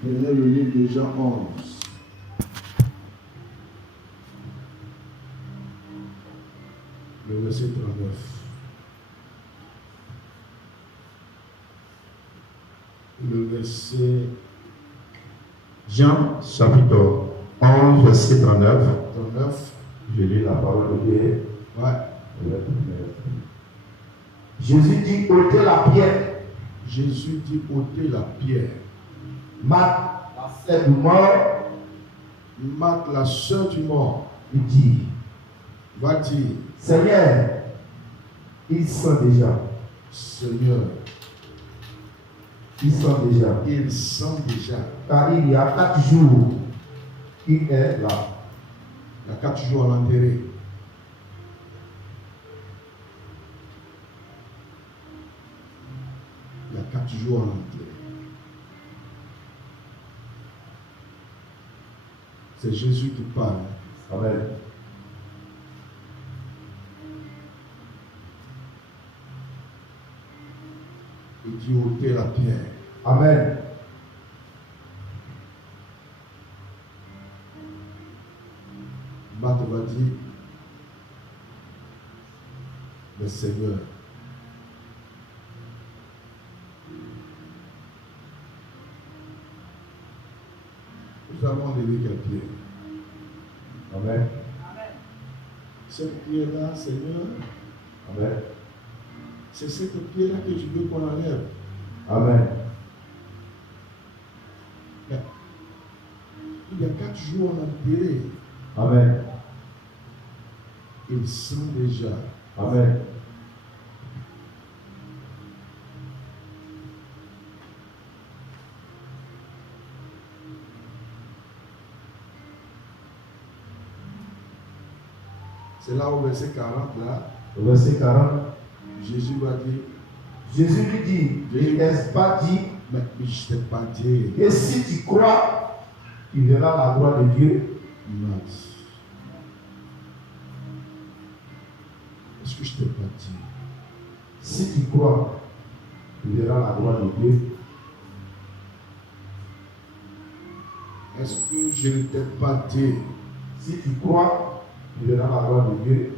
Prenez le livre de Jean 11. Le verset 39. Le verset Jean chapitre 11, verset 39. 39. Je lis la parole de Dieu. Ouais. Jésus dit ôtez la pierre. Jésus dit ôtez la pierre. Marthe, la sœur du mort, Marthe, la sœur du mort, il dit va dire Seigneur, ils sont déjà. Seigneur, Ils sont déjà. il sent déjà. Car il y a 4 jours qu'il est là. Il y a 4 jours à l'enterrer. Il y a 4 jours à l'enterrer. C'est Jésus qui parle. Amen. Il dit ôtez la pierre. Amen. Marthe va dire le Seigneur. Nous allons lever quelle pierre? Amen. Cette pierre-là, Seigneur, Amen. c'est cette pierre-là que je veux qu'on enlève. Amen. Il y a 4 jours on a enterré. Amen. Il sent déjà. Amen. C'est là au verset 40, là, Au verset 40, Jésus va dire, Jésus lui dit, je n'ai pas dit, mais je ne t'ai pas dit. et si tu crois, tu verras la gloire de Dieu. Non. Est-ce que je ne t'ai pas dit? Si tu crois, tu verras la gloire de Dieu. Est-ce que je ne t'ai pas dit? Si tu crois, tu verras la gloire de Dieu.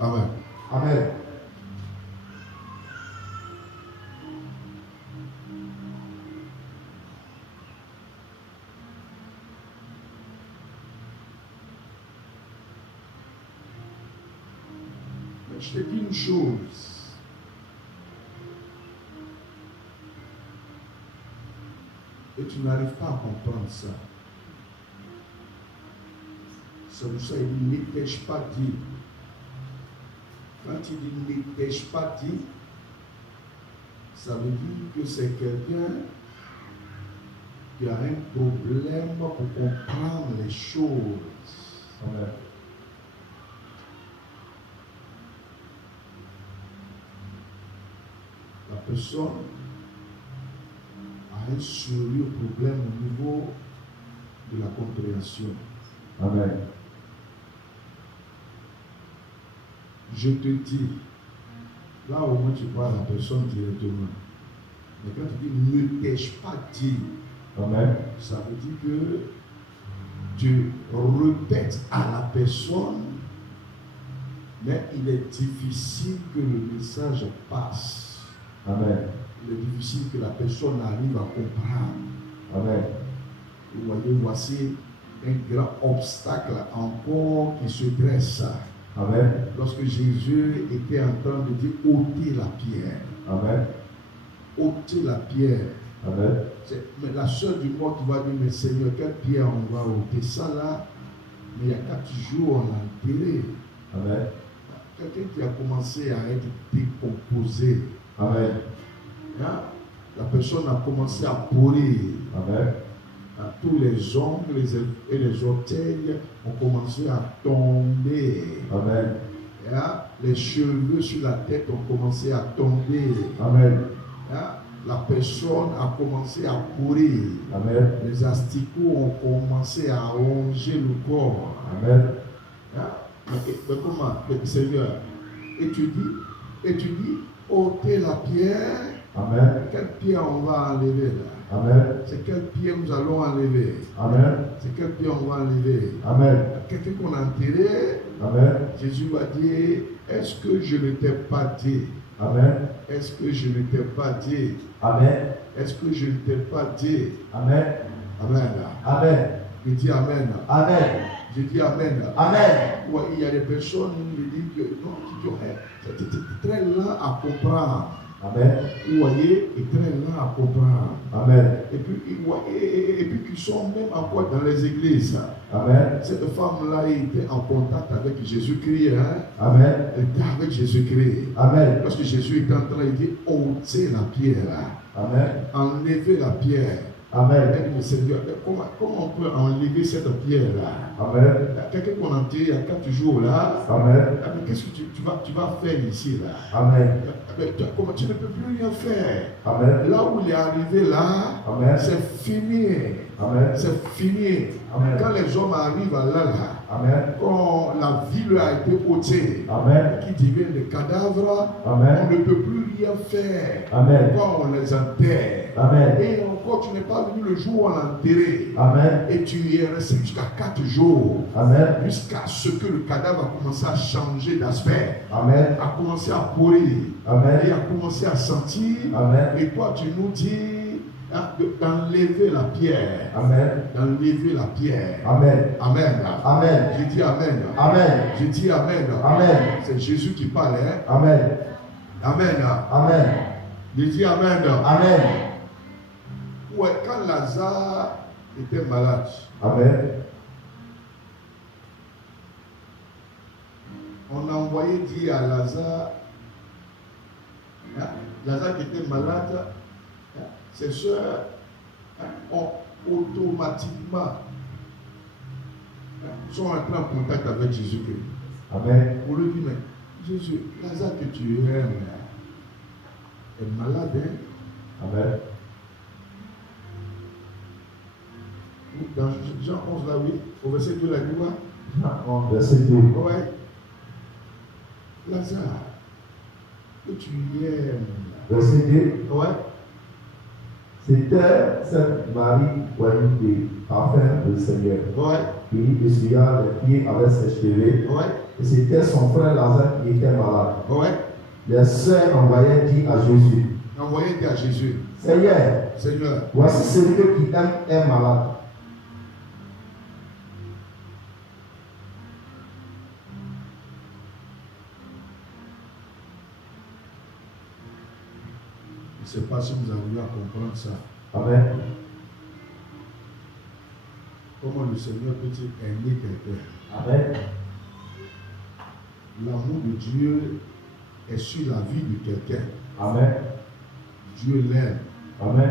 Amen. Amen. Mais je te dis une chose. Et tu n'arrives pas à comprendre ça. C'est pour ça qu'il dit, ne t'ai-je pas dit. Quand il dit ne t'ai-je pas dit, ça veut dire que c'est quelqu'un qui a un problème pour comprendre les choses. Amen. La personne a un sérieux problème au niveau de la compréhension. Amen. Je te dis, là au moins tu parles à la personne directement. Mais quand tu dis ne t'ai-je pas dit, Amen. ça veut dire que tu répètes à la personne, mais il est difficile que le message passe. Amen. Il est difficile que la personne arrive à comprendre. Amen. Vous voyez, voici un grand obstacle encore qui se dresse. Amen. Lorsque Jésus était en train de dire ôtez la pierre. Amen. Ôtez la pierre. Amen. Mais la sœur du mort qui va dire, mais Seigneur, quelle pierre on va ôter? Ça là, mais il y a 4 jours on l'a enterré. Amen. Quelqu'un qui a commencé à être décomposé. Amen. Hein? La personne a commencé à pourrir. Amen. Tous les ongles et les orteils ont commencé à tomber. Amen. Hein? Les cheveux sur la tête ont commencé à tomber. Amen. la personne a commencé à pourrir. Amen. Les asticots ont commencé à ronger le corps. Amen. Mais comment, Seigneur? Et tu dis, ôtez la pierre. Amen. Quelle pierre on va enlever là? Amen. C'est quelle pierre nous allons enlever? Amen. C'est quelle pierre on va enlever? Amen. Quelqu'un qu'on a enterré, Amen. Jésus va dire, est-ce que je ne t'ai pas dit? Amen. Est-ce que je ne t'ai pas dit? Amen. Est-ce que je ne t'ai pas dit? Amen. Amen. Amen. Je dis Amen. Amen. Je dis Amen. Amen. Ouais, il y a des personnes qui me disent que non, c'est très lent à comprendre. Amen. Vous voyez, c'est très lent à comprendre. Amen. Et puis qui sont même encore dans les églises. Amen. Cette femme-là était en contact avec Jésus-Christ. Amen. Elle était avec Jésus-Christ. Amen. Parce que Jésus était en train de dire, ôtez la pierre. Amen. Enlevez la pierre. Amen. Elle dit, mais Seigneur, comment on peut enlever cette pierre-là? Amen. Quelqu'un qu'on a enterré il y a 4 jours là. Amen. Mais qu'est-ce que tu vas faire ici là? Amen. Mais comment tu ne peux plus rien faire? Amen. Là où il est arrivé là, Amen. c'est fini. Amen. C'est fini. Amen. Quand les hommes arrivent là, Amen. quand la ville a été ôtée, Amen. qui deviennent des cadavres, Amen. on ne peut plus rien faire. Amen. Quand on les enterre. Amen. Et encore, tu n'es pas venu le jour où on l'a enterré. Amen. Et tu y es resté jusqu'à 4 jours. Amen. Jusqu'à ce que le cadavre a commencé à changer d'aspect. Amen. A commencé à pourrir. Amen. Et a commencé à sentir. Amen. Et toi, tu nous dis d'enlever la pierre. Amen. D'enlever la pierre. Amen. Amen. Amen. J'ai dit Amen. Amen. J'ai dit Amen. Amen. C'est Jésus qui parle. Amen. Amen. Amen. J'ai dit Amen. Amen. Ouais, quand Lazare était malade, Amen. on a envoyé dire à Lazare, Lazare qui était malade, ses soeurs ont automatiquement sont entrés en contact avec Jésus-Christ. Amen. Pour lui dire, mais Jésus, Lazare que tu aimes est malade. Amen. Dans Jean 11, là, oui, au verset 2, la gloire. Jean 11, verset 2. Ouais. Lazare, que tu aimes. Verset 2. Ouais. C'était cette Marie poignée de parfum du Seigneur Ouais. qui essuya les pieds avec ses cheveux. Ouais. Et c'était son frère Lazare qui était malade. Ouais. Les sœurs envoyaient dire à Jésus, Envoyez dire à Jésus, Seigneur, Seigneur, voici celui qui aime est malade. je ne sais pas si vous arrivez à comprendre ça. Amen. Comment le Seigneur peut-il aimer quelqu'un? Amen. L'amour de Dieu est sur la vie de quelqu'un. Amen. Dieu l'aime. Amen.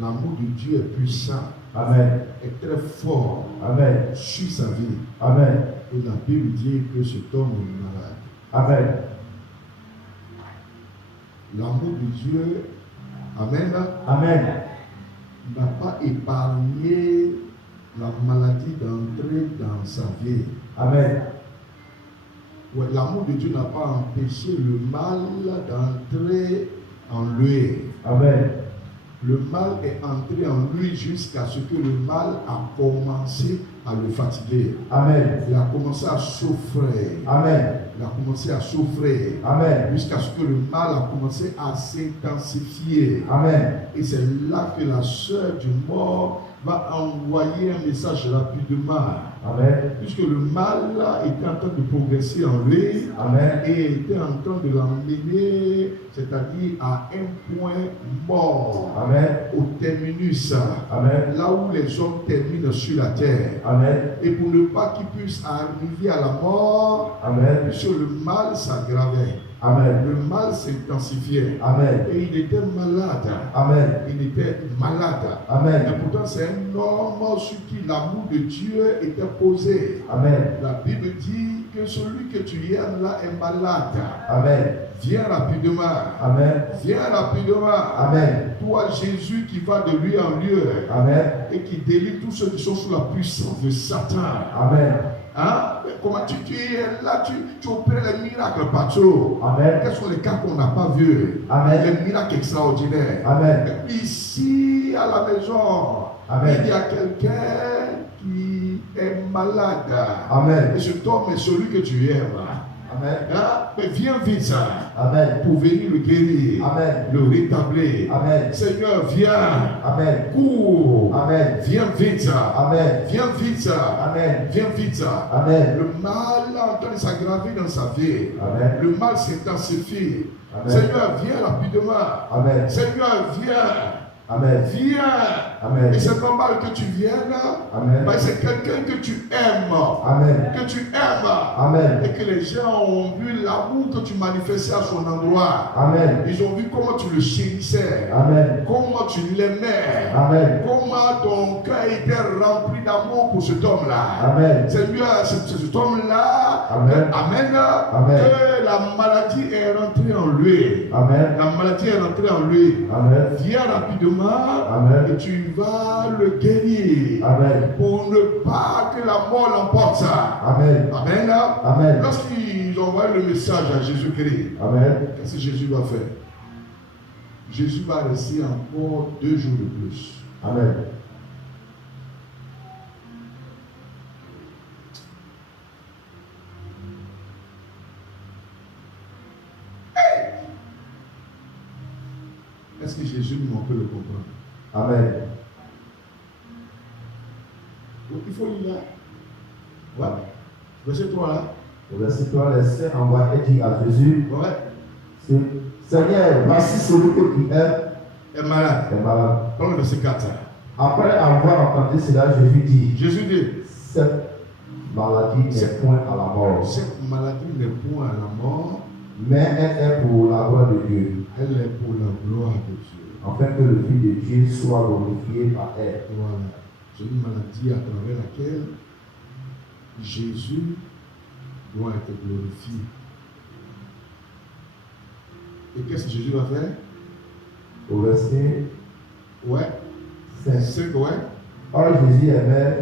L'amour de Dieu est puissant, Amen. est très fort Amen. sur sa vie. Amen. Et la Bible dit que cet homme est malade. Amen. L'amour de Dieu, Amen, Amen. n'a pas épargné la maladie d'entrer dans sa vie. Amen. Ouais, l'amour de Dieu n'a pas empêché le mal d'entrer en lui. Amen. Le mal est entré en lui jusqu'à ce que le mal a commencé à le fatiguer. Amen. Il a commencé à souffrir. Amen. Il a commencé à souffrir. Amen. Jusqu'à ce que le mal a commencé à s'intensifier. Amen. Et c'est là que la sœur du mort va envoyer un message rapidement. Amen. Puisque le mal là, était en train de progresser en lui. Amen. Et était en train de l'emmener, c'est-à-dire à un point mort. Amen. Au terminus. Amen. Là où les hommes terminent sur la terre. Amen. Et pour ne pas qu'ils puissent arriver à la mort, Amen. puisque le mal s'aggravait. Amen. Le mal s'intensifiait. Amen. Et il était malade. Amen. Il était malade. Amen. Et pourtant, c'est un homme sur qui l'amour de Dieu était posé. Amen. La Bible dit que celui que tu aimes là est malade. Amen. Viens rapidement. Amen. Viens rapidement. Amen. Toi, Jésus qui va de lieu en lieu Amen. et qui délivre tous ceux qui sont sous la puissance de Satan. Amen. Hein? Comment tu es là, tu opères les miracles partout. Amen. Quels sont les cas qu'on n'a pas vus? Amen. Les miracles extraordinaires. Amen. Et puis ici, à la maison, Amen. il y a quelqu'un qui est malade. Amen. Et cet homme est celui que tu aimes. Amen. Hein? Mais viens vite Amen. pour venir le guérir, Amen. le rétablir. Amen. Seigneur, viens. Amen. Cours. Amen. Viens vite. Amen. Viens vite. Amen. Viens vite. Amen. Le mal est en train de s'aggraver dans sa vie. Amen. Le mal s'intensifie. Amen. Seigneur, viens rapidement. Amen. Seigneur, viens. Amen. Viens. Amen. Et c'est normal que tu viennes. Amen. Parce que c'est quelqu'un que tu aimes. Amen. Que tu aimes. Amen. Et que les gens ont vu l'amour que tu manifestais à son endroit. Amen. Ils ont vu comment tu le chérissais. Amen. Comment tu l'aimais. Amen. Comment ton cœur était rempli d'amour pour cet homme-là. Amen. Seigneur, c'est cet homme-là. Amen. Amen. Amen. Que la maladie est rentrée en lui. Amen. La maladie est rentrée en lui. Amen. Viens rapidement. Amen. Et tu vas le guérir. Amen. Pour ne pas que la mort l'emporte. Amen. Amen. Amen. Lorsqu'ils envoient le message à Jésus-Christ, Amen. qu'est-ce que Jésus va faire? Jésus va rester encore 2 jours de plus. Amen. Est-ce que Jésus nous peut le comprendre? Amen. Donc, il faut lire là. Ouais. Verset 3 là. Au verset 3, les saints envoyaient dire à Jésus, Ouais. Seigneur, voici celui que tu aimes Est malade. est malade. Prends le verset 4. Après avoir entendu cela, Jésus dit, Jésus dit, cette maladie n'est point à la mort, cette maladie n'est point à la mort, mais elle est pour la gloire de Dieu, elle est pour la gloire de Dieu. afin que le Fils de Dieu soit glorifié par elle. Voilà. C'est une maladie à travers laquelle Jésus doit être glorifié. Et qu'est-ce que Jésus va faire? Au verset Ouais. 5. C'est quoi? Or Jésus aimait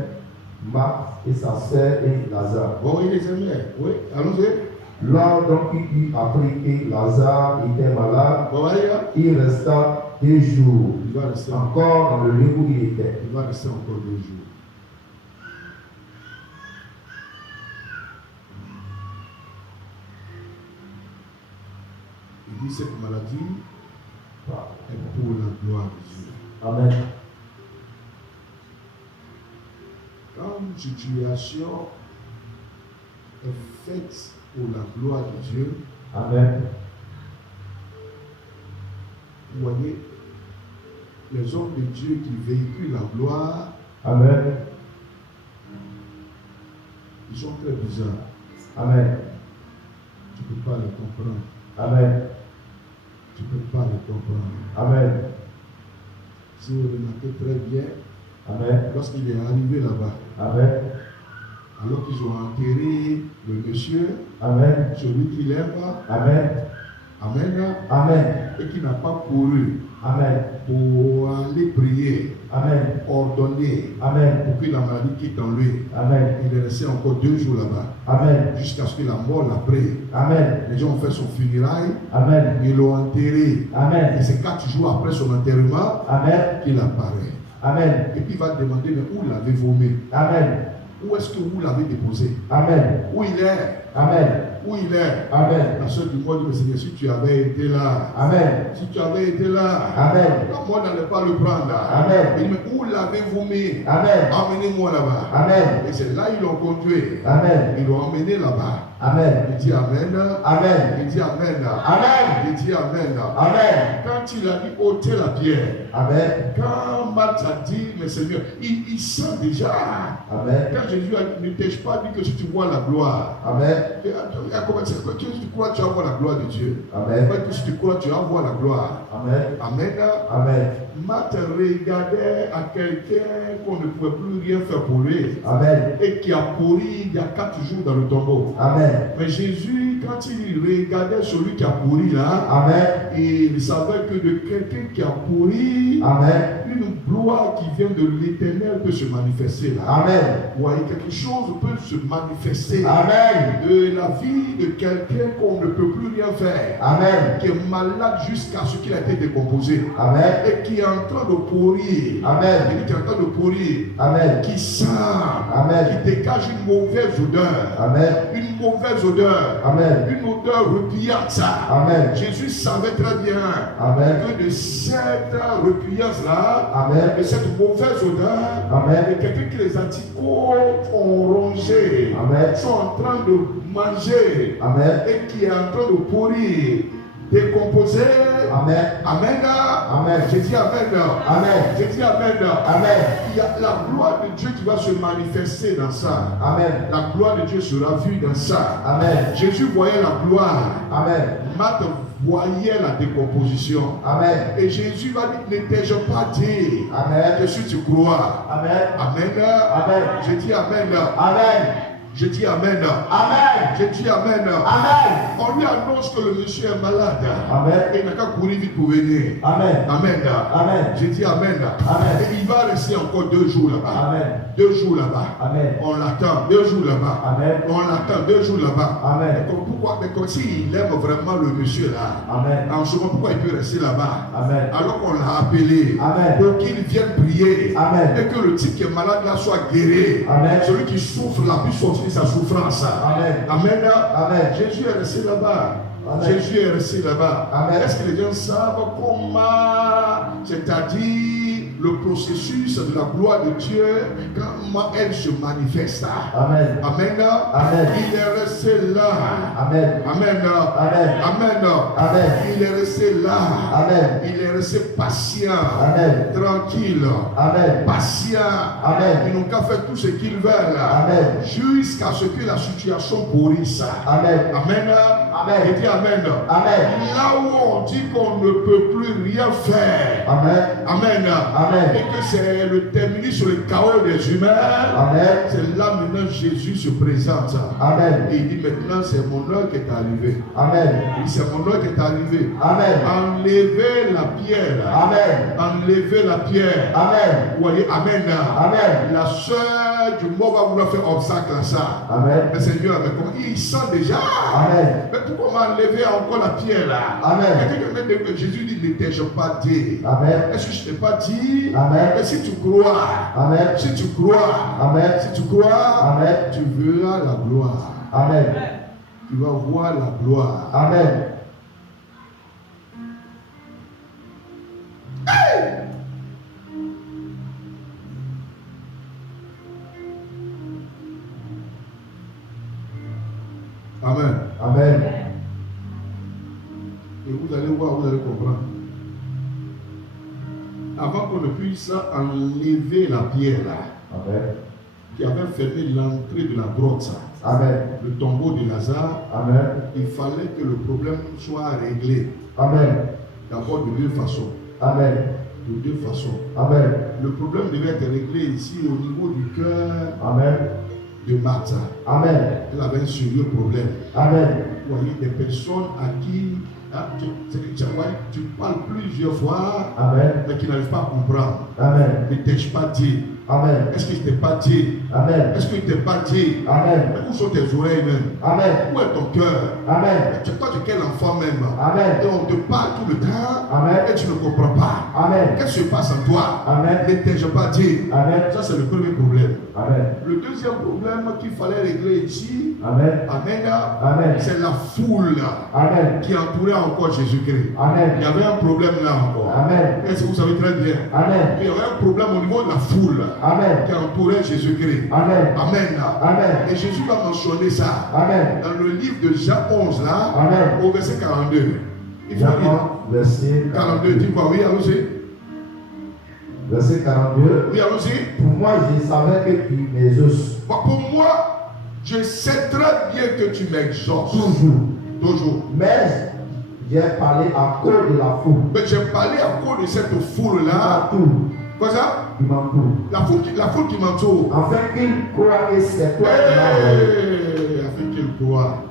Marthe et sa sœur et Lazare. Oh, il les aimait. Oui, allons-y. Lors donc il eut appris que Lazare était malade, Bon, allez, hein. il resta 2 jours Il va rester encore dans le lieu où il était. Il va rester encore 2 jours. Il dit cette maladie est pour la gloire de Dieu. Amen. Quand une situation est faite pour la gloire de Dieu, Amen. vous voyez, les hommes de Dieu qui véhiculent la gloire, Amen. ils sont très bizarres. Amen. Tu ne peux pas les comprendre. Amen. Tu ne peux pas les comprendre. Amen. Si vous remarquez très bien, Amen. lorsqu'il est arrivé là-bas, Amen. alors qu'ils ont enterré le monsieur, Amen. celui qu'il aime, Amen. Amen, Amen. et qui n'a pas couru Amen. pour aller prier, Amen. ordonner, Amen. pour que la maladie quitte en lui. Amen. Il est resté encore 2 jours là-bas, Amen. jusqu'à ce que la mort l'a pris. Amen. Les gens ont fait son funérail, Amen. ils l'ont enterré. Et Amen. c'est 4 jours après son enterrement Amen. qu'il apparaît. Amen. Et puis il va demander, mais où l'avez-vous mis? Amen. Où est-ce que vous l'avez déposé? Amen. Où il est? Amen. Où il est? Amen. La soeur du monde dit, mais Seigneur, si tu avais été là, Amen. si tu avais été là, Amen. la mort n'allait pas le prendre. Amen. Il dit, mais où l'avez-vous mis? Amen. Emmenez-moi là-bas. Amen. Et c'est là qu'ils l'ont conduit. Amen. Ils l'ont emmené là-bas. Amen. Il dit Amen. Amen. Il dit Amen. Amen. Il dit Amen. Amen. Quand il a dit ôtez la pierre, Amen. quand Marthe a dit, mais Seigneur, il sent déjà. Amen. Quand Jésus a dit, ne t'ai-je pas dit que si tu vois la gloire, Amen. tu crois que tu vas voir la gloire de Dieu. Amen. Que si tu crois, tu vas voir la gloire. Amen. Amen. Amen. Marthe regardait à quelqu'un qu'on ne pouvait plus rien faire pour lui Amen. et qui a pourri il y a 4 jours dans le tombeau. Amen. Mais Jésus, quand il regardait celui qui a pourri là, Amen. il savait que de quelqu'un qui a pourri, Amen. une gloire qui vient de l'Éternel peut se manifester là. Amen. Ouais, quelque chose peut se manifester Amen. de la vie de quelqu'un qu'on ne peut plus rien faire, Amen. qui est malade jusqu'à ce qu'il a été décomposé Amen. et qui est en train de pourrir. Amen. Qui est en train de pourrir, Amen. qui sent, Amen. qui dégage une mauvaise odeur. Amen. Une mauvaise odeur. Amen. Une odeur repugnante. Amen. Jésus savait très bien Amen. que de cette repugnance-là, Amen. de cette mauvaise odeur, Amen. il y a quelqu'un qui les anticorps ont rongé, Amen. sont en train de manger Amen. et qui est en train de pourrir, décomposer. Amen. Amen. Amen. J'ai dit Amen. Amen. J'ai dit Amen. Amen. Il y a la gloire de Dieu qui va se manifester dans ça. Amen. La gloire de Dieu sera vue dans ça. Amen. Jésus voyait la gloire. Amen. Marthe voyait la décomposition. Amen. Et Jésus va dire, ne t'ai-je pas dit Amen. que si tu crois. Amen. Amen. Amen. J'ai dit Amen. Amen. J'ai dit Amen. Amen. J'ai dit Amen. Amen. On lui annonce que le monsieur est malade. Amen. Et il n'a qu'à courir vite pour venir. Amen. Amen. Amen. J'ai dit Amen. Amen. Et il va rester encore 2 jours là-bas. Amen. 2 jours là-bas. Amen. On l'attend 2 jours là-bas. Amen. On l'attend 2 jours là-bas. Amen. Mais pourquoi? Mais comme s'il aime vraiment le monsieur là. Amen. En ce moment, pourquoi il peut rester là-bas? Amen. Alors qu'on l'a appelé Amen. pour qu'il vienne prier. Amen. Et que le type qui est malade là soit guéri. Amen. Celui qui souffre là puisse sortir sa souffrance. Amen. Amen. Amen. Jésus est resté là-bas. Amen. Jésus est resté là-bas. Amen. Est-ce que les gens savent comment, c'est-à-dire le processus de la gloire de Dieu, comment elle se manifeste? Amen. Amen. Amen. Il est resté là. Amen. Amen. Amen. Amen. Amen. Il est resté là. Amen. Il est resté patient. Amen. Tranquille. Amen. Patient. Amen. Ils n'ont qu'à faire tout ce qu'ils veulent. Amen. Jusqu'à ce que la situation pourrisse. Amen. Amen. Amen. Et dis Amen. Amen. Là où on dit qu'on ne peut plus rien faire. Amen. Amen. Amen. Et que c'est le terminus sur le chaos des humains. Amen. C'est là maintenant Jésus se présente. Amen. Et il dit maintenant c'est mon heure qui est arrivée. Amen. Il dit c'est mon heure qui est arrivée. Amen. Enlevez la pierre. Amen. Enlevez la pierre. Amen. Vous voyez, Amen. Amen. La sœur du mort va vouloir faire obstacle à ça. Amen. Mais Seigneur, mais comment il sent déjà? Amen. Mais pourquoi m'enlever encore la pierre là? Amen. Jésus dit, ne t'ai-je pas dit? Amen. Est-ce que je ne t'ai pas dit? Amen. Mais si tu crois, Amen. si tu crois, Amen. si tu crois, Amen. tu verras la gloire. Amen. Tu vas voir la gloire. Amen. Amen. Amen. Et vous allez voir, vous allez comprendre. Avant qu'on ne puisse enlever la pierre là, Amen. qui avait fermé l'entrée de la grotte, Amen. le tombeau de Lazare, Amen. il fallait que le problème soit réglé. Amen. D'abord de 2 façons. Amen. De 2 façons. Amen. Le problème devait être réglé ici au niveau du cœur Amen. de Martha. Amen. Elle avait un sérieux problème. Amen. Vous voyez des personnes à qui tu parles plusieurs fois, Amen. mais qui n'arrivent pas à comprendre. Amen. Ne t'ai-je pas dit? Amen. Est-ce que je ne t'ai pas dit? Amen. Est-ce que je ne t'ai pas dit? Amen. Mais où sont tes oreilles même? Amen. Où est ton cœur? Amen. Toi, tu es quel enfant même? Amen. Et on te parle tout le temps Amen. et tu ne comprends pas. Amen. Qu'est-ce qui se passe en toi? Amen. Ne t'ai-je pas dit? Amen. Ça, c'est le premier problème. Amen. Le deuxième problème qu'il fallait régler ici, Amen. Amen, Amen. c'est la foule Amen. qui entourait encore Jésus-Christ. Amen. Il y avait un problème là encore. Amen. Est-ce que vous savez très bien? Amen. Il y avait un problème au niveau de la foule Amen. qui entourait Jésus-Christ. Amen. Amen. Amen. Et Jésus va mentionner ça Amen. dans le livre de Jean 11 là, Amen. au verset 42. Il faut lire. Jean, verset 42, dis quoi? Oui, allons-y. Verset 42. Oui, allons-y. Pour moi, je savais que tu m'exauces. Bon, pour moi, je sais très bien que tu m'exauces. Toujours. Toujours. Mais j'ai parlé à cause de la foule. Mais j'ai parlé à cause de cette foule-là. Partout. Quoi ça? Qui m'entoure. La foule qui m'entoure. Afin qu'ils croient que c'est toi qui m'as envoyé. Afin qu'il croit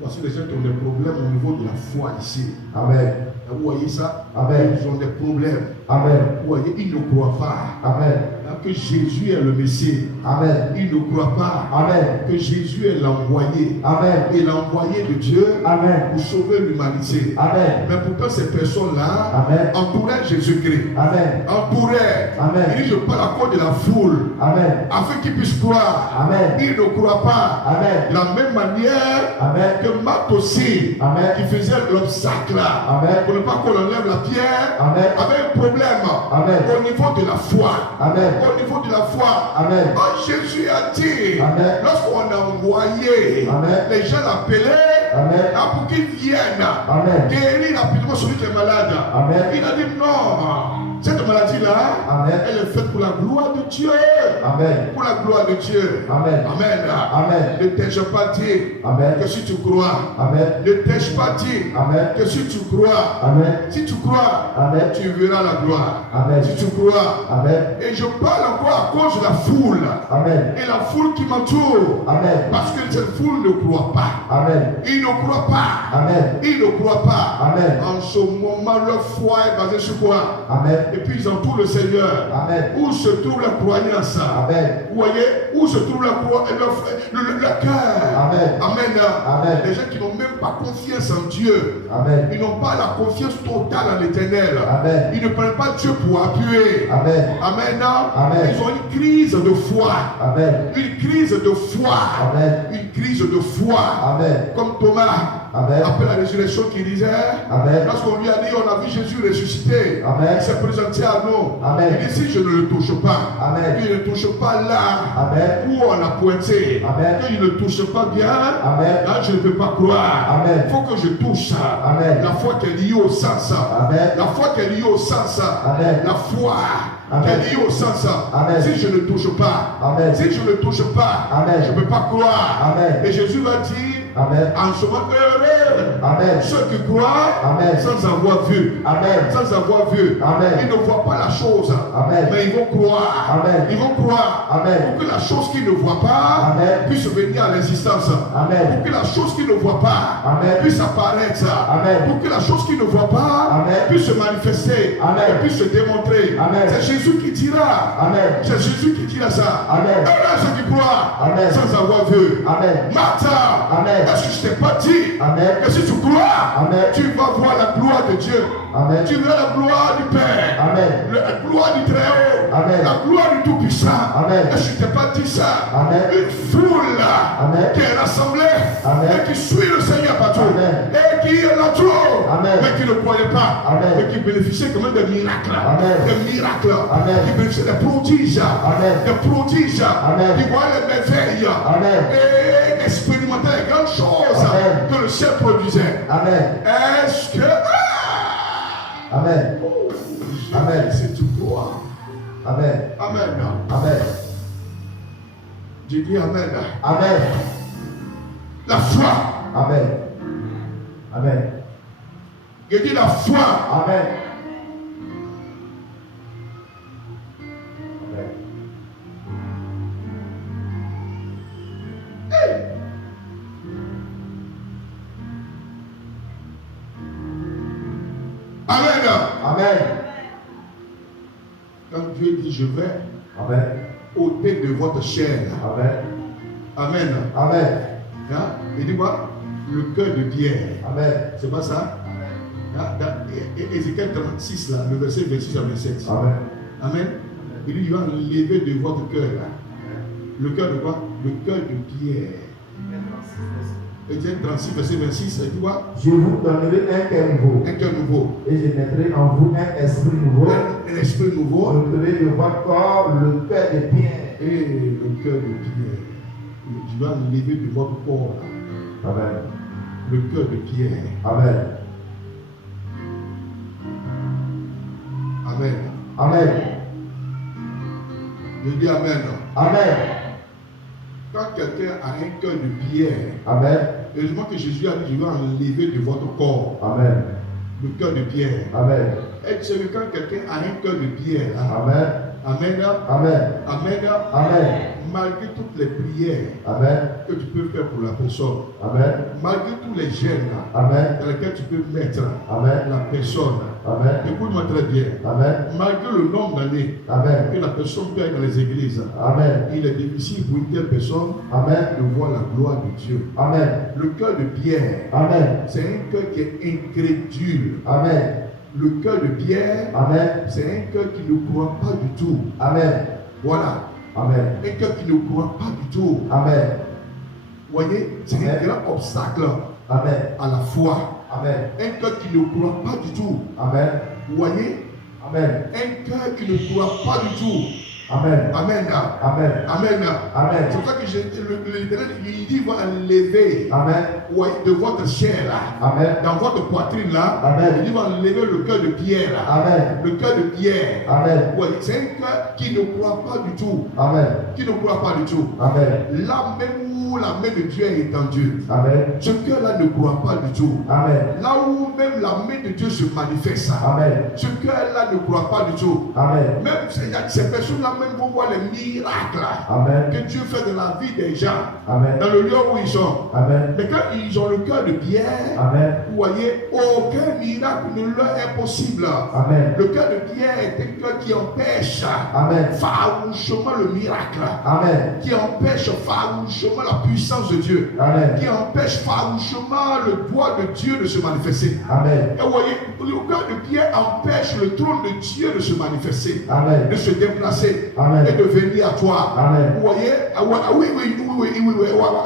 Voici les gens qui ont des problèmes au niveau de la foi ici. Amen. Vous voyez ça? Amen. Ils ont des problèmes. Amen. Vous voyez, ils ne croient pas Amen. que Jésus est le Messie. Amen. Ils ne croient pas Amen. que Jésus est l'envoyé. Amen. Et l'envoyé de Dieu Amen. pour sauver l'humanité. Amen. Mais pourtant, ces personnes-là Amen. entouraient Jésus-Christ. Amen. Entouraient. Amen. Il dit, je parle à cause de la foule. Amen. Afin qu'ils puissent croire. Amen. Ils ne croient pas. Amen. De la même manière Amen. que Marthe aussi, Amen. qui faisait l'obstacle Amen. pour ne pas qu'on enlève la pierre, Amen. avait un problème Amen. au niveau de la foi. Amen. Au niveau de la foi. Amen. Oh, Jésus a dit, Amen. lorsqu'on a envoyé, Amen. les gens l'appelaient Amen. pour qu'ils viennent Amen. guérir rapidement celui qui est malade. Amen. Il a dit non. Cette maladie-là, Amen. elle est faite pour la gloire de Dieu. Amen. Pour la gloire de Dieu. Amen. Amen. Amen. Ne t'ai-je pas dit Amen. que si tu crois, Amen. ne t'ai-je pas dit Amen. que si tu crois, Amen. si tu crois, Amen. tu verras la gloire. Amen. Si tu crois. Amen. Et je parle encore à cause de la foule. Amen. Et la foule qui m'entoure. Amen. Parce que cette foule ne croit pas. Amen. Ils ne croient pas. Amen. Ils ne croient pas. Amen. En ce moment, leur foi est basée sur quoi? Amen. Et puis ils entourent le Seigneur. Amen. Où se trouve la croyance? Amen. Vous voyez? Où se trouve la le cœur? Amen. Amen. Amen. Les gens qui n'ont même pas confiance en Dieu. Amen. Ils n'ont pas la confiance totale en l'Éternel. Amen. Ils ne prennent pas Dieu pour appuyer. Amen. Amen. Amen. Ils ont une crise de foi. Amen. Une crise de foi. Amen. Une crise de foi. Amen. Comme Thomas. Amen. Après la résurrection qui disait, Amen. lorsqu'on lui a dit, on a vu Jésus ressuscité, Amen. il s'est présenté à nous. Amen. Il dit, si je ne le touche pas, Amen. il ne touche pas là Amen. où on l'a pointé, Amen. qu'il ne touche pas bien, Amen. là je ne peux pas croire. Amen. Il faut que je touche. Amen. La foi qui est liée au sens. Amen. La foi qui est liée au sens. Amen. La foi Amen. qui est liée au sens. Amen. Si je ne touche pas, Amen. si je ne touche pas, Amen. je ne peux pas croire. Amen. Et Jésus va dire, Amen. en ce moment heureux, Amen. ceux qui croient Amen. sans avoir vu. Amen. Sans avoir vu. Amen. Ils ne voient pas la chose. Amen. Mais ils vont croire. Amen. Ils vont croire. Amen. Pour que la chose qu'ils ne voient pas Amen. puisse venir à l'existence. Amen. Pour que la chose qu'ils ne voient pas Amen. puisse apparaître. Amen. Pour que la chose qu'ils ne voient pas Amen. puisse se manifester. Amen. Et puisse se démontrer. Amen. C'est Jésus qui dira. Amen. C'est Jésus qui dira ça. Amen. Heureux ceux qui croient Amen. sans avoir vu. Amen. Martha, Amen. est-ce que je t'ai pas dit Amen. que si tu crois, Amen. tu vas voir la gloire de Dieu. Amen. Tu verras la gloire du Père. Amen. La gloire du Très-Haut. Amen. La gloire du Tout-Puissant. Amen. Est-ce que je t'ai pas dit ça? Amen. Une foule Amen. qui est rassemblée Amen. et qui suit le Seigneur partout. Amen. Et qui l'entoure. Amen. Mais qui ne croyait pas. Amen. Mais qui bénéficiait quand même des miracles. Amen. Des miracles. Amen. Qui bénéficiait des prodiges. Amen. Des prodiges. Amen. Qui voient les merveilles. Amen. Et expérimentaient les grandes choses Amen. que le ciel produisait. Amen. Est-ce que... Amen. Amen. C'est tout droit. Amen. Amen. Amen. J'ai dit Amen. Amen. La foi. Amen. Amen. J'ai dit la foi. Amen. Amen. Amen. Amen. Quand Dieu dit je vais Amen. ôter de votre chair. Amen. Amen. Amen. Hein? Il dit quoi? Le cœur de pierre. Amen. C'est pas ça? Hein? Dans Ézéchiel 36, là, le verset 26 à 27. Amen. Amen. Il dit, il va enlever de votre cœur. Là. Le cœur de quoi? Le cœur de pierre. Ézéchiel 36, verset 26, il dit quoi? Je vous donnerai un cœur nouveau. Un cœur nouveau. Et je mettrai en vous un esprit nouveau. Un esprit nouveau. Je donnerai de votre corps le cœur de pierre. Et le cœur de pierre. Tu vas enlever de votre corps. Là. Amen. Le cœur de pierre. Amen. Amen. Amen. Je dis Amen. Amen. Quand quelqu'un a un cœur de pierre, Amen. heureusement que Jésus a dit, je vais enlever de votre corps Amen. le cœur de pierre. Amen. Et c'est que quand quelqu'un a un cœur de pierre, là, Amen. Amen. Amen. Amen. Amen. malgré toutes les prières Amen. que tu peux faire pour la personne, Amen. malgré tous les gènes Amen. dans lesquels tu peux mettre Amen. la personne, Amen. écoute-moi très bien, Amen. malgré le nombre d'années Amen. que la personne paye dans les églises, Amen. il est difficile pour une telle personne Amen. de voir la gloire de Dieu. Amen. Le cœur de Pierre, Amen. c'est un cœur qui est incrédule. Amen. Le cœur de Pierre, Amen. c'est un cœur qui ne croit pas du tout. Amen. Voilà. Amen. Un cœur qui ne croit pas du tout. Amen. Vous voyez, c'est un grand obstacle Amen. à la foi. Amen. Un cœur qui ne croit pas du tout. Amen. Vous voyez, Amen. un cœur qui ne croit pas du tout. Amen. Amen. Amen. Amen. Amen. C'est pour ça que l'Éternel, il dit, va enlever Amen. de votre chair là, Amen. dans votre poitrine là, Amen. il dit, va enlever le cœur de Pierre là. Amen. Le cœur de Pierre. Amen. Vous voyez, c'est un cœur qui ne croit pas du tout. Amen. Qui ne croit pas du tout. Amen. Là même où la main de Dieu est étendue, Amen. ce cœur-là ne croit pas du tout. Amen. Là où même la main de Dieu se manifeste, Amen. ce cœur-là ne croit pas du tout. Amen. Même ces personnes-là même vont voir les miracles Amen. que Dieu fait dans la vie des gens, Amen. dans le lieu où ils sont. Amen. Mais quand ils ont le cœur de Pierre, Amen. vous voyez, aucun miracle ne leur est possible. Amen. Le cœur de Pierre est un cœur qui empêche Amen. farouchement le miracle, Amen. qui empêche farouchement la puissance de Dieu, Amen. qui empêche farouchement le doigt de Dieu de se manifester. Amen. Et vous voyez, le cœur de Pierre empêche le trône de Dieu de se manifester, Amen. de se déplacer Amen. et de venir à toi. Amen. Vous voyez,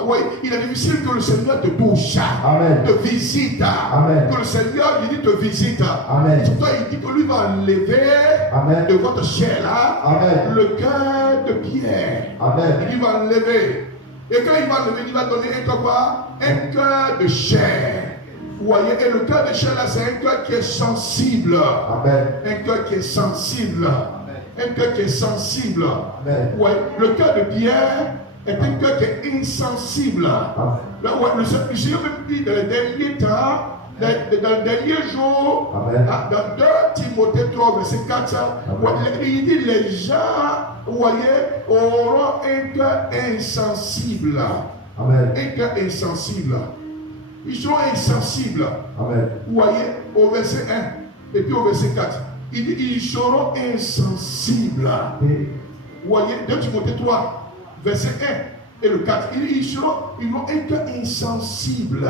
oui, il est difficile que le Seigneur te touche, Amen. te visite, Amen. que le Seigneur il dit te visite. Amen. C'est pourquoi il dit que lui va enlever Amen. de votre chair là Amen. le cœur de Pierre. Amen. Il va enlever. Et quand il va enlever, il va donner un cœur quoi? Un cœur de chair. Vous voyez, et le cœur de chair là, c'est un cœur qui est sensible. Amen. Un cœur qui est sensible. Un cœur qui est sensible. Amen. Ouais, le cœur de Pierre est un cœur qui est insensible. Amen. Là, ouais, le Seigneur même dit dans les derniers temps, dans les derniers jours, Amen. dans 2 Timothée 3, verset 4, ouais, il dit les gens, vous voyez, auront un cœur insensible. Amen. Un cœur insensible. Ils seront insensibles. Amen. Vous voyez, au verset 1 et puis au verset 4, il dit ils seront insensibles. Vous voyez, 2 Timothée 3, verset 1 et le 4, ils ont un cœur insensible.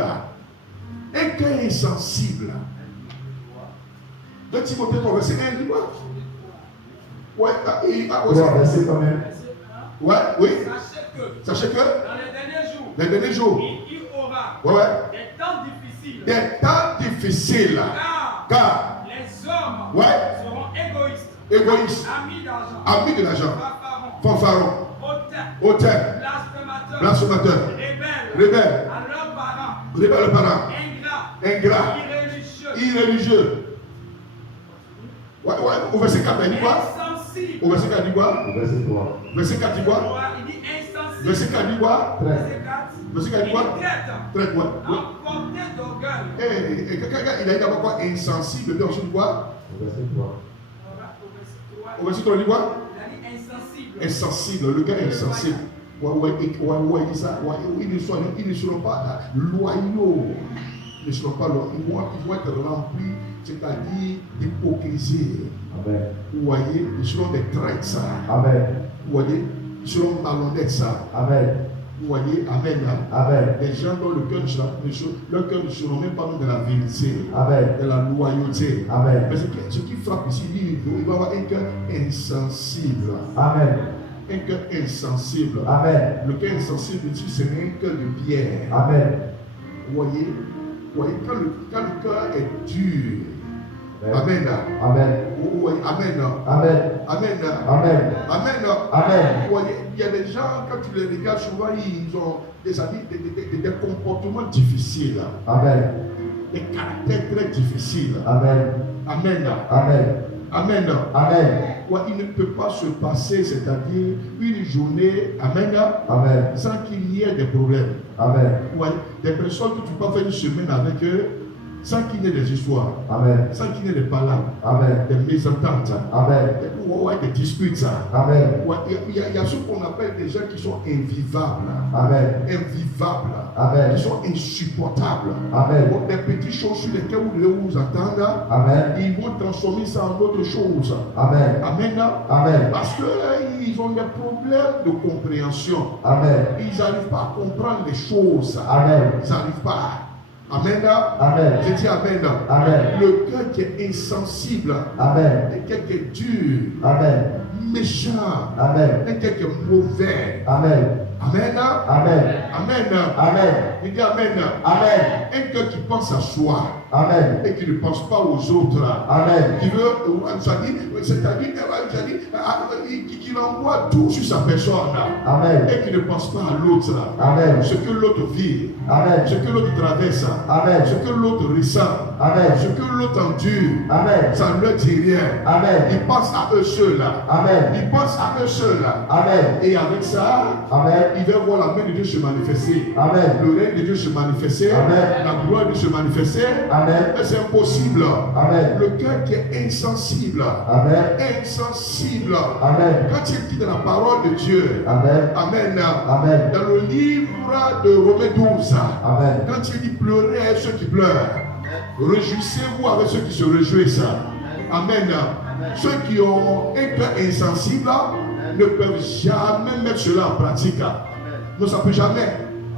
Un cœur insensible. 2 Timothée 3, verset 1, il dit quoi? Ouais, Verset quand même. ouais, oui. Sachez que Sachez que dans les derniers jours, il y aura des temps difficiles. Des temps difficiles. Car les hommes seront égoïstes, égoïstes, amis de l'argent, fanfarons, hautains, blasphémateurs, rebelles, à leurs parents, ingrats, irréligieux. Ouais, au verset 4, il dit quoi? Au verset 4, il dit quoi? Verset 3. Verset 4, il dit quoi? Il dit insensible. Verset 4, il dit quoi? Verset 4, il dit quoi? Traite, ouais. Emporté d'orgueil. Et il a dit d'abord quoi? Insensible, puis ensuite quoi? Verset 3. Au verset 3, il dit quoi? Il a dit insensible. Insensible, le gars est insensible. Il dit ça. Ils ne seront pas loyaux. Ils ne seront pas loyaux. Ils vont être remplis, c'est-à-dire d'hypocrisie. Amen. Vous voyez, ils seront des traîtres, ça. Amen. Vous voyez, ils seront malhonnêtes, ça. Amen. Vous voyez, amen. Amen. Des gens dont le cœur ne sera, leur cœur ne sera même pas de la vérité, Amen. de la loyauté. Amen. Mais ce qui frappe ici, il va avoir un cœur insensible. Amen. Un cœur insensible. Amen. Le cœur insensible ici, c'est un cœur de pierre. Amen. Vous voyez, quand le cœur est dur. Amen. Amen. Vous voyez, amen. Amen. Amen. Amen. Amen. Amen. Vous voyez, il y a des gens, quand tu les regardes, souvent, ils ont des comportements difficiles. Amen. Des caractères très difficiles. Amen. Amen. Amen. Amen. Amen. Ouais, il ne peut pas se passer, c'est-à-dire une journée, amen, Amen. sans qu'il y ait des problèmes. Amen. Ouais, des personnes que tu peux faire une semaine avec eux, sans qu'il n'y ait des histoires, Amen. sans qu'il n'y ait des palabres, Amen. des mésententes, Amen. des disputes. Amen. Il y a ce qu'on appelle des gens qui sont invivables. Amen. Invivables. Amen. Qui sont insupportables. Amen. Des petites choses sur lesquelles vous devez vous attendre. Amen. Ils vont transformer ça en autre chose. Amen. Amen. Amen. Parce qu'ils ont des problèmes de compréhension. Amen. Ils n'arrivent pas à comprendre les choses. Amen. Ils n'arrivent pas. Amen. Amen. Je dis Amen. Amen. Le cœur qui est insensible. Amen. Le cœur qui est dur. Amen. Méchant. Amen. Le cœur qui est mauvais. Amen. Amen. Amen. Amen. Amen. Je dis Amen. Amen. Un cœur qui pense à soi. Amen. Et qui ne pense pas aux autres. Amen. Qui veut, c'est-à-dire, qu'il envoie tout sur sa personne. Amen. Et qui ne pense pas à l'autre. Amen. Ce que l'autre vit. Amen. Ce que l'autre traverse. Amen. Ce que l'autre ressent. Amen. Ce que l'autre endure. Amen. Ça ne leur dit rien. Amen. Ils pensent à eux seuls. Amen. Ils pensent à eux seuls. Amen. Et avec ça, Amen. ils veulent voir la main de Dieu se manifester. Amen. Le règne de Dieu se manifester. Amen. La gloire de Dieu se manifester. Amen. Mais c'est impossible. Amen. Le cœur qui est insensible. Amen. Insensible. Amen. Quand il dit de la parole de Dieu. Amen. Amen. Amen. Dans le livre de Romains 12. Amen. Quand il dit pleurez avec ceux qui pleurent. Réjouissez-vous avec ceux qui se réjouissent. Amen. Ceux qui ont un cœur insensible ne peuvent jamais mettre cela en pratique. Non, ça ne peut jamais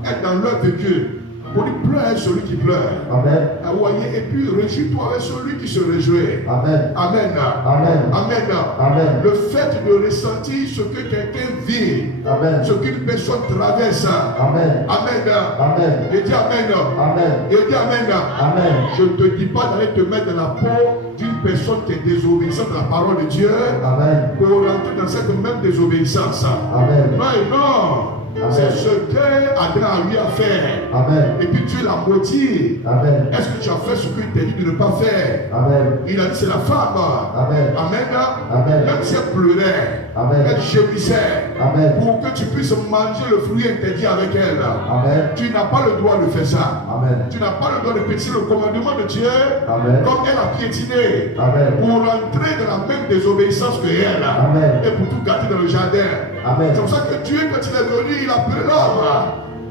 être dans leur vécu. Pour dire pleure avec celui qui pleure. Amen. Voyez, et puis réjouis-toi avec celui qui se réjouit. Amen. Amen. Amen. Amen. Amen. Le fait de ressentir ce que quelqu'un vit, Amen. ce qu'une personne traverse. Amen. Amen. Amen. Je dis Amen. Amen. Je dis Amen. Amen. Je ne te dis pas d'aller te mettre dans la peau d'une personne qui est désobéissante à la parole de Dieu Amen. pour rentrer dans cette même désobéissance. Amen. Non et non. Amen. C'est ce qu'Adam a eu à faire. Amen. Et puis Dieu l'a maudit. Amen. Est-ce que tu as fait ce qu'il t'a dit de ne pas faire? Amen. Il a dit c'est la femme. Amen. Amen. Amen. Même si elle pleurait, Amen. elle gémissait Amen. pour que tu puisses manger le fruit interdit avec elle. Amen. Tu n'as pas le droit de faire ça. Amen. Tu n'as pas le droit de pétiner le commandement de Dieu Amen. comme elle a piétiné Amen. pour rentrer dans la même désobéissance que elle Amen. et pour tout garder dans le jardin. Amen. C'est pour ça que Dieu, quand il est venu, il a appelé l'homme.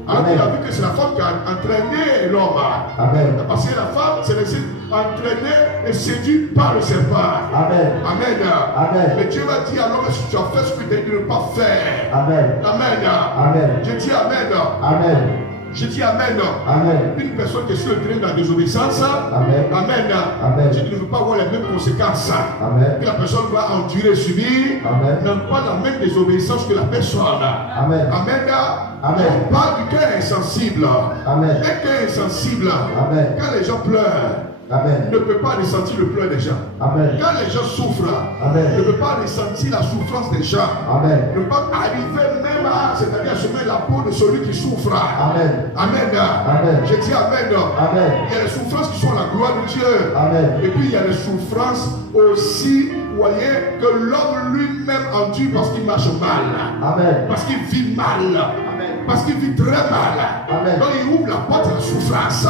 Alors Amen. il a vu que c'est la femme qui a entraîné l'homme. Amen. Parce que la femme s'est laissée entraîner et séduite par le serpent. Amen. Amen. Amen. Mais Dieu m'a dit alors si tu as fait ce que tu as dit de ne pas faire. Amen. Amen. Amen. Je dis Amen. Amen. Je dis Amen. Amen. Une personne qui est sur le terrain de la désobéissance. Amen. Amen. Amen. Dieu ne veut pas avoir les mêmes conséquences Amen. que la personne va endurer et subir. Amen. N'a pas la même désobéissance que la personne. Amen. Amen. Amen. On parle du cœur insensible. Amen. Un cœur insensible. Amen. Quand les gens pleurent, Amen. ne peut pas ressentir le pleur des gens. Amen. Quand les gens souffrent, Amen. ne peut pas ressentir la souffrance des gens. Amen. Ne peut pas arriver même à, c'est-à-dire à se mettre la peau de celui qui souffre. Amen. Amen. Amen. Je dis Amen. Amen. Il y a les souffrances qui sont la gloire de Dieu. Amen. Et puis il y a les souffrances aussi, vous voyez, que l'homme lui-même endure parce qu'il marche mal. Amen. Parce qu'il vit mal. Amen. Parce qu'il vit très mal. Amen. Donc il ouvre la porte à la souffrance,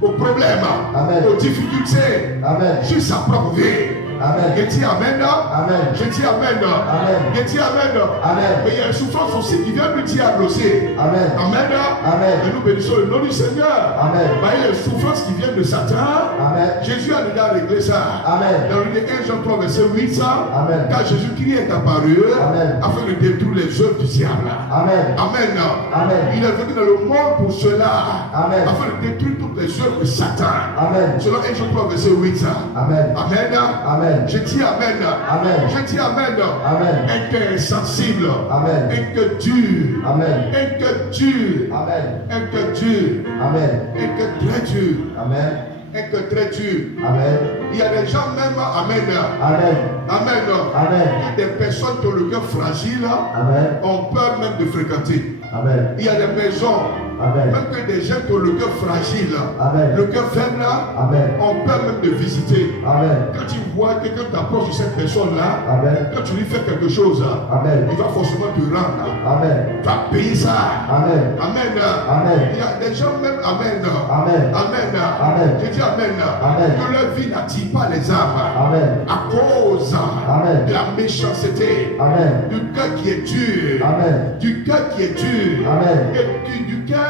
aux problèmes, Amen. aux difficultés, Amen. sur sa propre vie. Amen. Je dis Amen. Amen. Je dis Amen. Amen. Je dis Amen. Amen. Mais il y a une souffrance aussi qui vient du diable aussi. Amen. Amen. Amen. Et nous bénissons le nom du Seigneur. Amen. Mais il y a une souffrance qui vient de Satan. Amen. Jésus a déjà réglé ça. Amen. Dans le 1 Jean 3, verset 8, Amen. quand Jésus-Christ est apparu, Amen. afin de détruire les œuvres du diable. Amen. Amen. Amen. Il est venu dans le monde pour cela. Amen. Afin de détruire toutes les œuvres de Satan. Amen. Selon 1 Jean 3, verset 8. Amen. Amen. Amen. Je dis Amen. Amen. Je dis Amen. Amen. Un cœur insensible. Amen. Un cœur dur. Amen. Un cœur dur. Amen. Un cœur dur. Amen. Un cœur très dur. Amen. Un cœur très dur. Amen. Il y a des gens même, Amen. Amen. Amen. Amen. Des personnes qui ont le cœur fragile Amen. ont peur même de fréquenter. Amen. Il y a des maisons Amen. Même que des gens qui ont le cœur fragile, Amen. le cœur faible, Amen. ont peur même de visiter. Amen. Quand tu vois quelqu'un t'approche de cette personne-là, Amen. quand tu lui fais quelque chose, Amen. il va forcément te rendre. Amen. Tu vas payer ça. Amen. Amen. Amen. Il y a des gens même, amen. Amen. Amen. Amen. Je dis amen. Amen. Que leur vie n'attire pas les âmes. Amen. À cause Amen. de la méchanceté. Amen. Du cœur qui est dur. Amen. Du cœur qui est dur. Amen. Et du cœur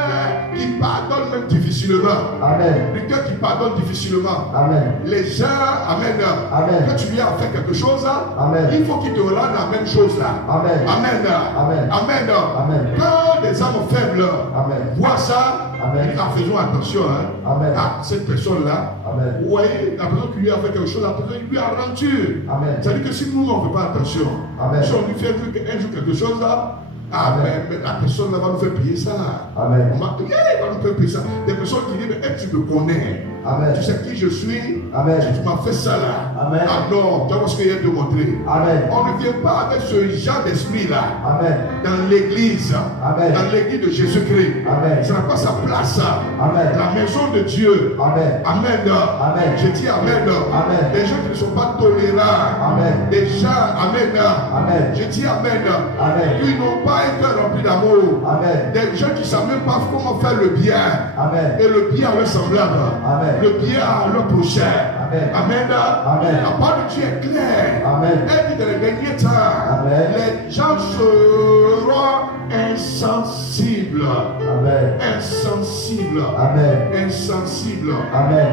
qui pardonne même difficilement. Amen. Du cœur qui pardonne difficilement. Amen. Les gens, amen. Amen. Quand tu lui as fait quelque chose, Amen. il faut qu'il te rende la même chose là. Amen. Amen. Amen. Amen. Amen. Quand des âmes faibles Amen. voient ça, Amen. ils disent, faisons attention Amen. à cette personne-là. Amen. Vous voyez, la personne qui lui a fait quelque chose, la personne qui lui a rendu. Amen. C'est-à-dire que si nous, on ne fait pas attention, Amen. si on lui fait un jour quelque chose là, Amen. mais la personne là va nous faire payer ça. Amen. On va, va nous faire payer ça. Des personnes qui disent, mais tu me connais. Amen. Tu sais qui je suis. Amen. Tu m'as fait ça là. Amen. Ah non, tu vois ce qu'il y a de montrer. Amen. On ne vient pas avec ce genre d'esprit là. Amen. Dans l'église. Amen. Dans l'église de Jésus-Christ. Amen. Ça n'a pas sa place. Amen. La maison de Dieu. Amen. Amen. Amen. Je dis amen. Amen. Des gens qui ne sont pas tolérants. Amen. Des gens, amen. Amen. Je dis amen. Amen. Qui n'ont pas un cœur rempli d'amour. Amen. Des gens qui ne savent même pas comment faire le bien. Amen. Et le bien à leur semblable. Amen. Le bien à leur prochain. Amen. Amen. Amen. La parole de Dieu est claire. Amen. Elle dit dans les derniers temps, Amen. les gens seront insensibles. Amen. Insensibles. Amen. Insensibles. Amen.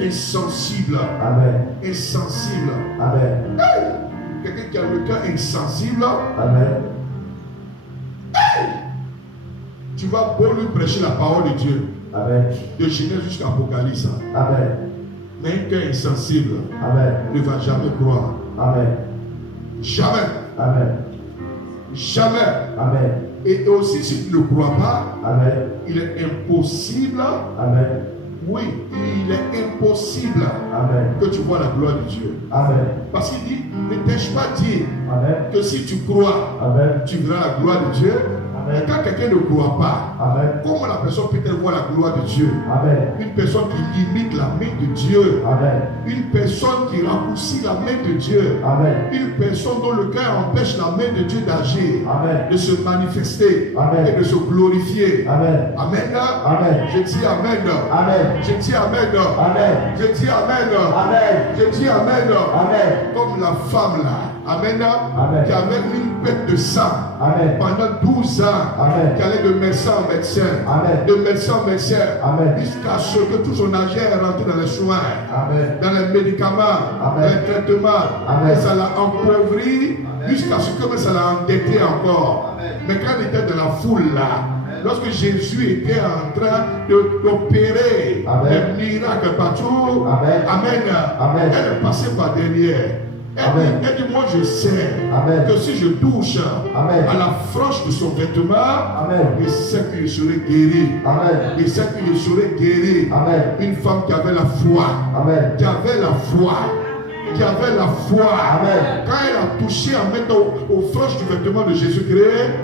Insensibles. Amen. Insensibles. Amen. Hey! Quelqu'un qui a le cœur insensible, Amen. tu vas beau lui prêcher la parole de Dieu, Amen. de Genèse jusqu'à Apocalypse. Amen. Mais un cœur insensible Amen. ne va jamais croire. Amen. Jamais. Amen. Jamais. Amen. Et aussi, si tu ne crois pas, Amen. il est impossible, Amen. oui, il est impossible Amen. que tu vois la gloire de Dieu. Amen. Parce qu'il dit, ne t'ai-je pas dit Amen. que si tu crois, Amen. tu verras la gloire de Dieu. Mais Amen. quand quelqu'un ne croit pas, Amen. comment la personne peut-elle voir la gloire de Dieu? Amen. Une personne qui limite la main de Dieu. Amen. Une personne qui raccourcit la main de Dieu. Amen. Une personne dont le cœur empêche la main de Dieu d'agir, Amen. de se manifester Amen. et de se glorifier. Amen. Amen. Amen. Je dis Amen. Amen. Je dis Amen. Amen. Je dis Amen. Amen. Je dis Amen. Amen. Comme la femme là. Amen. Amen. Qui avait une pète de sang Amen. pendant 12 ans. Amen. Qui allait de médecin en médecin. Amen. De médecin en médecin. Amen. Jusqu'à ce que tout son argent est rentré dans les soins. Amen. Dans les médicaments, Amen. dans les traitements. Amen. Et ça l'a appauvri jusqu'à ce que ça l'a endetté encore. Amen. Mais quand il était dans la foule là, lorsque Jésus était en train d'opérer Amen. des miracles partout, Amen. Amen. Amen. Elle est passée par derrière. Amen. Elle dit, moi je sais Amen. que si je touche Amen. à la frange de son vêtement, Amen. je sais que je serai guéri. Amen. Je sais que je serai guéri. Amen. Une femme qui avait la foi, Amen. qui avait la foi, qui avait la foi. Amen. Quand elle a touché en mettant aux franges du vêtement de Jésus-Christ,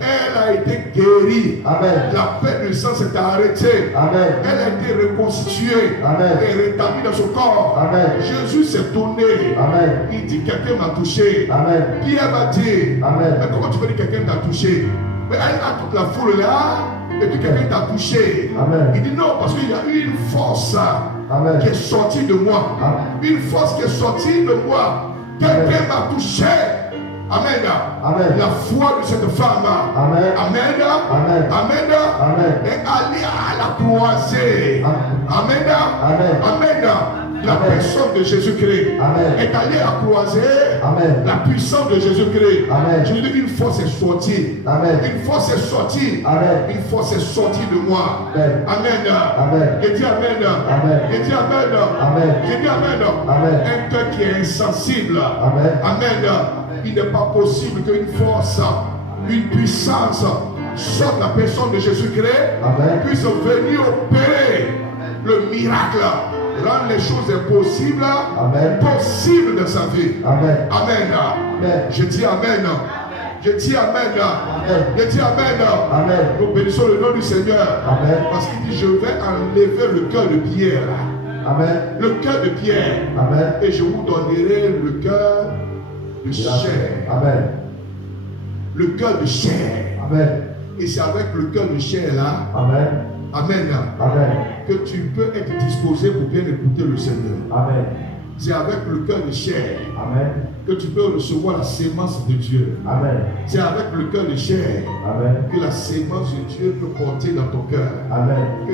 elle a été guérie. Amen. La paix du sang s'est arrêtée. Amen. Elle a été reconstituée Amen. et rétablie dans son corps. Amen. Jésus s'est tourné. Amen. Il dit, quelqu'un m'a touché. Amen. Pierre va dire, Amen. mais comment tu peux dire quelqu'un t'a touché? Mais elle a toute la foule là, et puis quelqu'un t'a touché. Amen. Il dit non, parce qu'il y a eu une force Amen. qui est sortie de moi. Amen. Une force qui est sortie de moi. Quelqu'un m'a touché. Amen. Amen. La foi de cette femme. Amen. Amen. Amen. Amen. Amen. Et aller à la croisée. Amen. Amen. Amen. La Amen. personne de Jésus-Christ Amen. est allée à croiser. Amen. La puissance de Jésus-Christ. Amen. Je dis une force est sortie. Amen. Une force est sortie. Amen. Une force est sortie de moi. Amen. Amen. Amen. Je dis Amen. Amen. Je dis Amen. Amen. Je dis Amen. Amen. Un cœur qui est insensible. Amen. Amen. Il n'est pas possible qu'une force, une puissance sorte de la personne de Jésus-Christ Amen. puisse venir opérer le miracle, rendre les choses impossibles Amen. possibles dans sa vie. Amen. Amen. Amen. Je dis Amen. Je dis Amen. Amen. Je dis Amen. Amen. Nous bénissons le nom du Seigneur. Amen. Parce qu'il dit, je vais enlever le cœur de pierre. Amen. Le cœur de pierre. Amen. Et je vous donnerai le cœur de chair. Amen. Le cœur de chair. Amen. Et c'est avec le cœur de chair là. Amen. Amen. Amen. Que tu peux être disposé pour bien écouter le Seigneur. Amen. C'est avec le cœur de chair Amen. que tu peux recevoir la sémence de Dieu. Amen. C'est avec le cœur de chair Amen. que la sémence de Dieu peut porter dans ton cœur. Amen. Que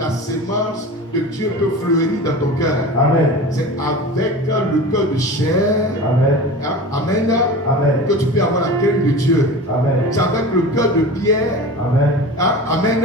la sémence de Dieu peut fleurir dans ton cœur. Amen. C'est avec le cœur de chair. Amen. Amen. Amen. Que tu peux avoir la crainte de Dieu. Amen. C'est avec le cœur de pierre. Amen. Amen.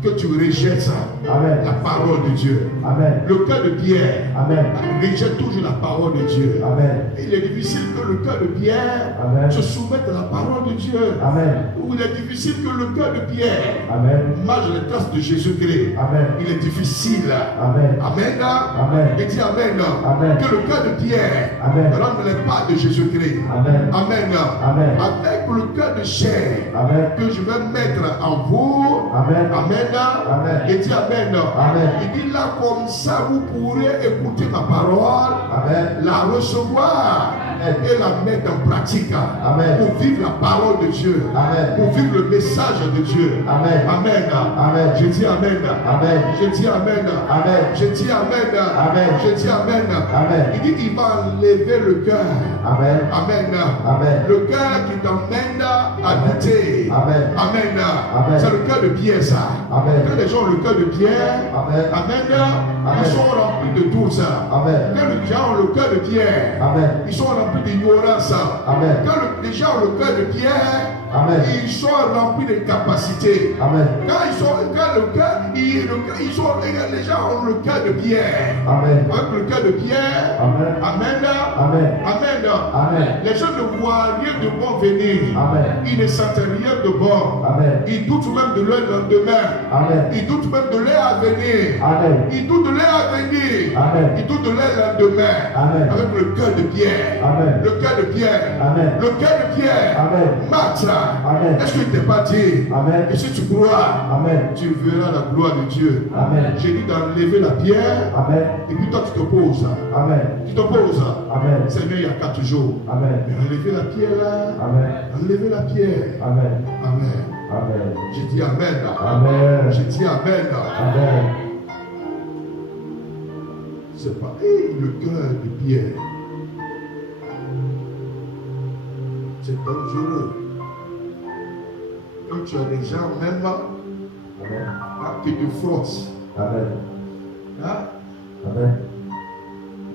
Que tu rejettes ça. Amen. La parole de Dieu. Amen. Le cœur de pierre Amen. rejette toujours la parole de Dieu. Amen. Et il est difficile que le cœur de pierre Amen. se soumette à la parole de Dieu. Amen. Ou il est difficile que le cœur de pierre Amen. marche les traces de Jésus-Christ. Amen. Il est difficile. Amen. Amen. Amen. Et dis Amen. Amen. Que le cœur de pierre Amen. rentre les pas de Jésus-Christ. Amen. Amen. Amen. Avec le cœur de chair Amen. que je vais mettre en vous. Amen. Amen. Amen. Et dis Amen. Amen. Il dit là comme ça vous pourrez écouter ma parole, Amen. la recevoir Amen. et la mettre en pratique. Amen. Pour vivre la parole de Dieu. Amen. Pour vivre le message de Dieu. Amen. Amen. Amen. Je dis Amen. Amen. Je dis Amen. Amen. Je dis Amen. Amen. Je dis Amen. Amen. Il dit il va enlever le cœur. Amen. Amen. Amen. Le cœur qui t'emmène à douter. Amen. Amen. Amen. C'est le cœur de pierre ça. Amen. Quand les gens ont le cœur de pierre, Amen. Amen. Amen. Ils sont remplis de tout ça. Amen. Quand les gens ont le cœur de pierre, Amen. ils sont remplis d'ignorance. Amen. Quand les gens ont le cœur de pierre, Amen. ils sont remplis de capacité. Amen. Quand les gens ont le cœur de pierre, Amen. avec le cœur de pierre, Amen. Amen. Amen. Amen. Amen. Les gens ne voient rien de bon venir. Amen. Ils ne sentent rien de bon. Amen. Ils doutent même de leur lendemain. Amen. Ils doutent même de leur avenir. Amen. Ils doutent de leur avenir. Amen. Ils doutent de leur lendemain. Amen. Avec le cœur de pierre. Amen. Le cœur de pierre. Amen. Le cœur de pierre. Amen. Marche. Amen. Est-ce qu'il ne t'est pas dit? Amen. Et si tu crois, Amen. tu verras la gloire de Dieu. Amen. J'ai dit d'enlever la pierre. Amen. Et puis toi, tu te poses. Amen. Tu te poses. Amen. Seigneur, il y a 4 jours. Amen. Mais enlevez la pierre là. Amen. Enlevez la pierre. Amen. Amen. Amen. J'ai dit Amen. Amen. J'ai dit Amen. Amen. C'est pas le cœur de pierre. C'est dangereux. Quand tu as des gens même Amen. qui te frottent, Amen. hein, Amen.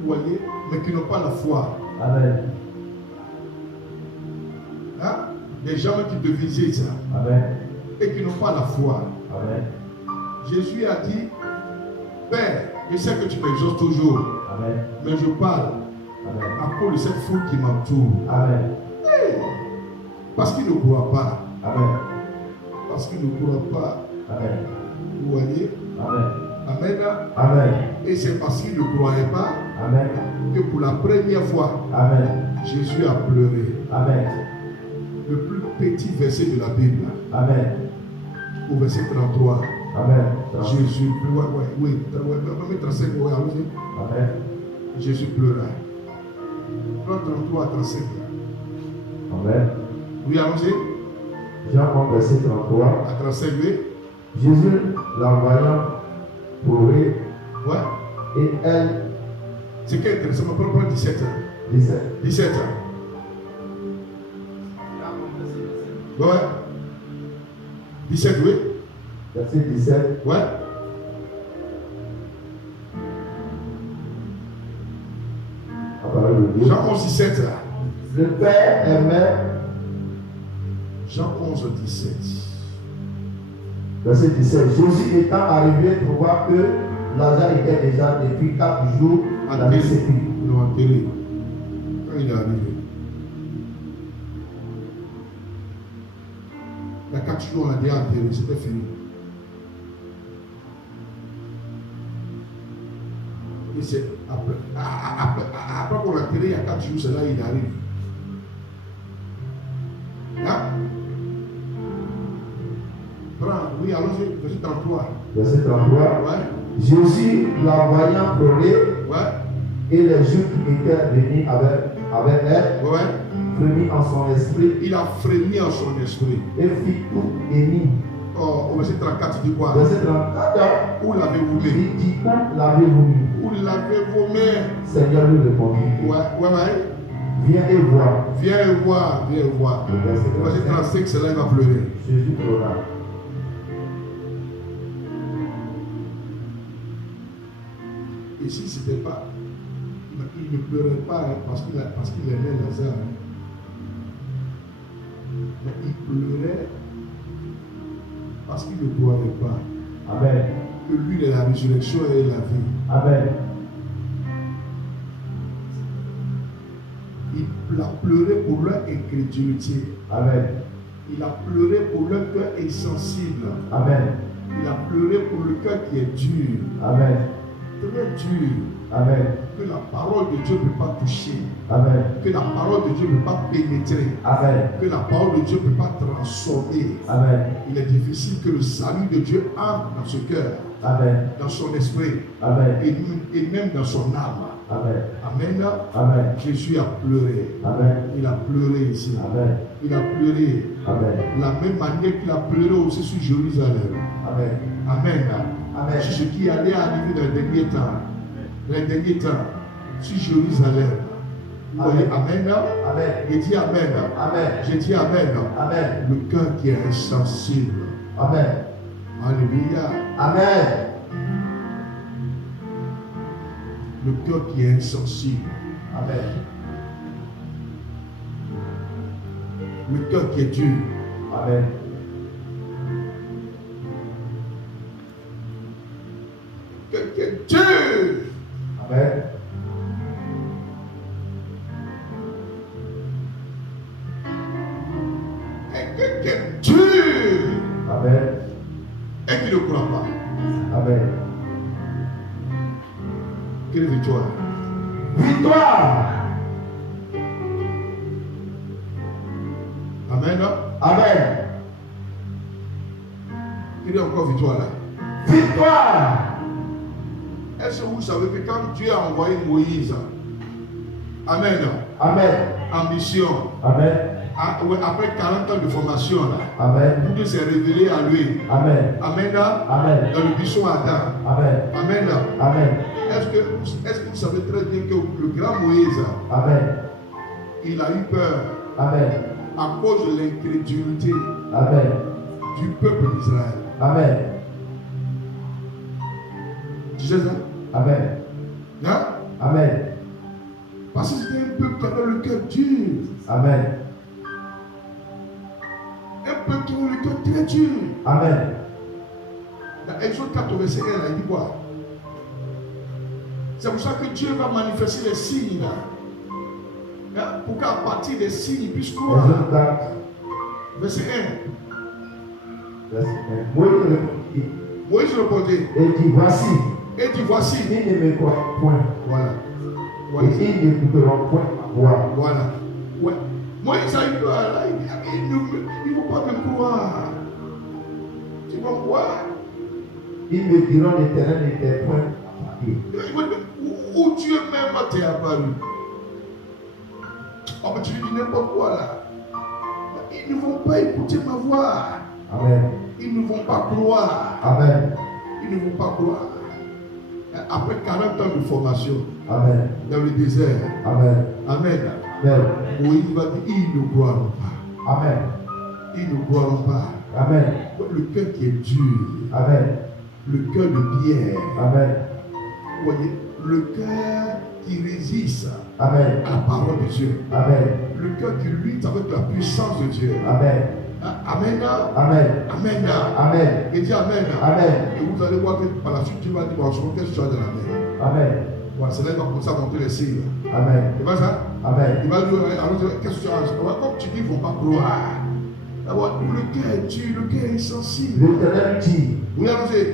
vous voyez, mais qui n'ont pas la foi. Amen. Hein, des gens qui te visitent Amen. et qui n'ont pas la foi. Amen. Jésus a dit, Père, je sais que tu m'exauces toujours, Amen. mais je parle Amen. à cause de cette foule qui m'entoure. Amen. Parce qu'ils ne croient pas. Amen. Parce qu'ils ne croient pas. Amen. Vous voyez? Amen. Amen. Amen. Et c'est parce qu'ils ne croyaient pas Amen. que pour la première fois, Amen. Jésus a pleuré. Amen. Le plus petit verset de la Bible, Amen. au verset 33. Amen. Jésus pleura. Oui, 35, allons-y. Amen. Jésus pleura. 33 à 35. Amen. Oui, allons-y. Jean 1, verset 33. À 35, oui. Jésus l'envoyant pleurer Ouais. et elle C'est qui est intéressant, on peut prendre 17 ans. disait 17 ans. Ouais. 17, oui. verset 17. Ouais. La parole de Dieu. Jean 11, 17. Le Père aimait, Jean 11, 17. verset 17. Jésus étant arrivé trouva que Lazare était déjà depuis 4 jours dans le sépulcre. Ils l'ont enterré. Quand il est arrivé. Il y a 4 jours, on l'a déjà enterré. C'était fini. Et c'est après qu'on l'a enterré, il y a 4 jours, c'est là qu'il arrive. Hein? Oui, allons-y, verset 33. Verset 33. Ouais. Jésus, la voyant pleurer, Ouais. et les Juifs qui étaient venus avec elle, Ouais. frémit en son esprit Il a frémi en son esprit. et fit tout émis. Oh, au verset 34, il dit quoi? Verset 34. Où l'avez-vous mis? Il dit, où l'avez-vous mis? Où l'avez-vous mis? Seigneur lui répondit, Ouais. viens et vois. Viens et voir, viens et voir. Le Au verset 35, c'est là qu'il va pleurer. Jésus pleura. Ici, c'était pas. Il ne pleurait pas hein, parce qu'il aimait Lazare. Mais il pleurait parce qu'il ne croyait pas Amen. que lui est la résurrection et la vie. Amen. Il a pleuré pour leur incrédulité. Amen. Il a pleuré pour leur cœur insensible. Amen. Il a pleuré pour le cœur qui est dur. Amen. Très dur. Amen. Que la parole de Dieu ne peut pas toucher. Amen. Que la parole de Dieu ne peut pas pénétrer. Amen. Que la parole de Dieu ne peut pas transformer. Amen. Il est difficile que le salut de Dieu entre dans ce cœur, Amen. dans son esprit Amen. et même dans son âme. Amen. Amen. Amen. Jésus a pleuré. Amen. Il a pleuré ici. Amen. Il a pleuré. Amen. La même manière qu'il a pleuré aussi sur Jérusalem. Amen. Amen. Amen. Sur ce qui allait arriver dans les derniers temps. Dans les derniers temps. Sur Jérusalem. Vous voyez, Amen. Amen. Il dit Amen. Amen. J'ai dit Amen. Amen. Le cœur qui est insensible. Amen. Alléluia. Amen. Le cœur qui est insensible. Amen. Le cœur qui est dur. Amen. Le cœur qui est dur. Amen. Un cœur qui est dur. Amen. Et qui ne croit pas. Amen. Quelle victoire? Victoire. Amen. Amen. Il y a encore victoire là. Victoire. Est-ce que vous savez que quand Dieu a envoyé Moïse, Amen, Amen. en mission, Amen. après 40 ans de formation, là, Amen. Dieu s'est révélé à lui. Amen. Amen. Amen. Dans le buisson Adam. Amen. Amen. Amen. Est-ce que vous savez très bien que le grand Moïse, Amen. il a eu peur Amen. à cause de l'incrédulité Amen. du peuple d'Israël. Amen. Tu sais ça? Amen. Hein? Amen. Parce que c'était un peuple qui avait le cœur dur. Amen. Un peuple qui avait le cœur très dur. Amen. Dans Exode 4, verset 1, là, il dit quoi? C'est pour ça que Dieu va manifester les signes là. Hein? Pour qu'à partir des signes, il puisse croire. Exode 4, Verset 1. verset 1. Moïse répondit Moïse répondit et dit, voici, et dit voici. ils ne me croient point. Voilà. Voilà. Et ils n'écouteront point ma voix. Voilà. Ouais. Moïse a eu peur là. Il ne faut pas me croire. Tu vas me croire. Ils me diront, l'Éternel n'était point apparu. Où Dieu même t'est apparu. Oh, mais tu lui dis n'importe quoi là. Ils ne vont pas écouter ma voix. Amen. Ils ne vont pas croire. Amen. Ils ne vont pas croire. Après 40 ans de formation Amen. dans le désert, Amen. Amen. Amen. Moïse va dire, ils ne croiront pas. Amen. Ils ne croiront pas. Amen. Le cœur qui est dur, Amen. le cœur de pierre, Amen. vous voyez, le cœur qui résiste Amen. à la parole de Dieu, Amen. le cœur qui lutte avec la puissance de Dieu. Amen. Amen. Amen. Amen. Amen. Et dit Amen. Amen. Et vous allez voir que par la suite, Dieu va dire, bon, qu'est-ce que tu as de la mer? Amen. Voilà, c'est là qu'il va commencer à monter les signes. Amen. C'est pas ça? Amen. Il va dire, alors, qu'est-ce que tu as? Comme tu dis, ils ne vont pas croire. D'abord, le cœur est dur, le cœur est insensible. L'Éternel dit, Oui, allons-y.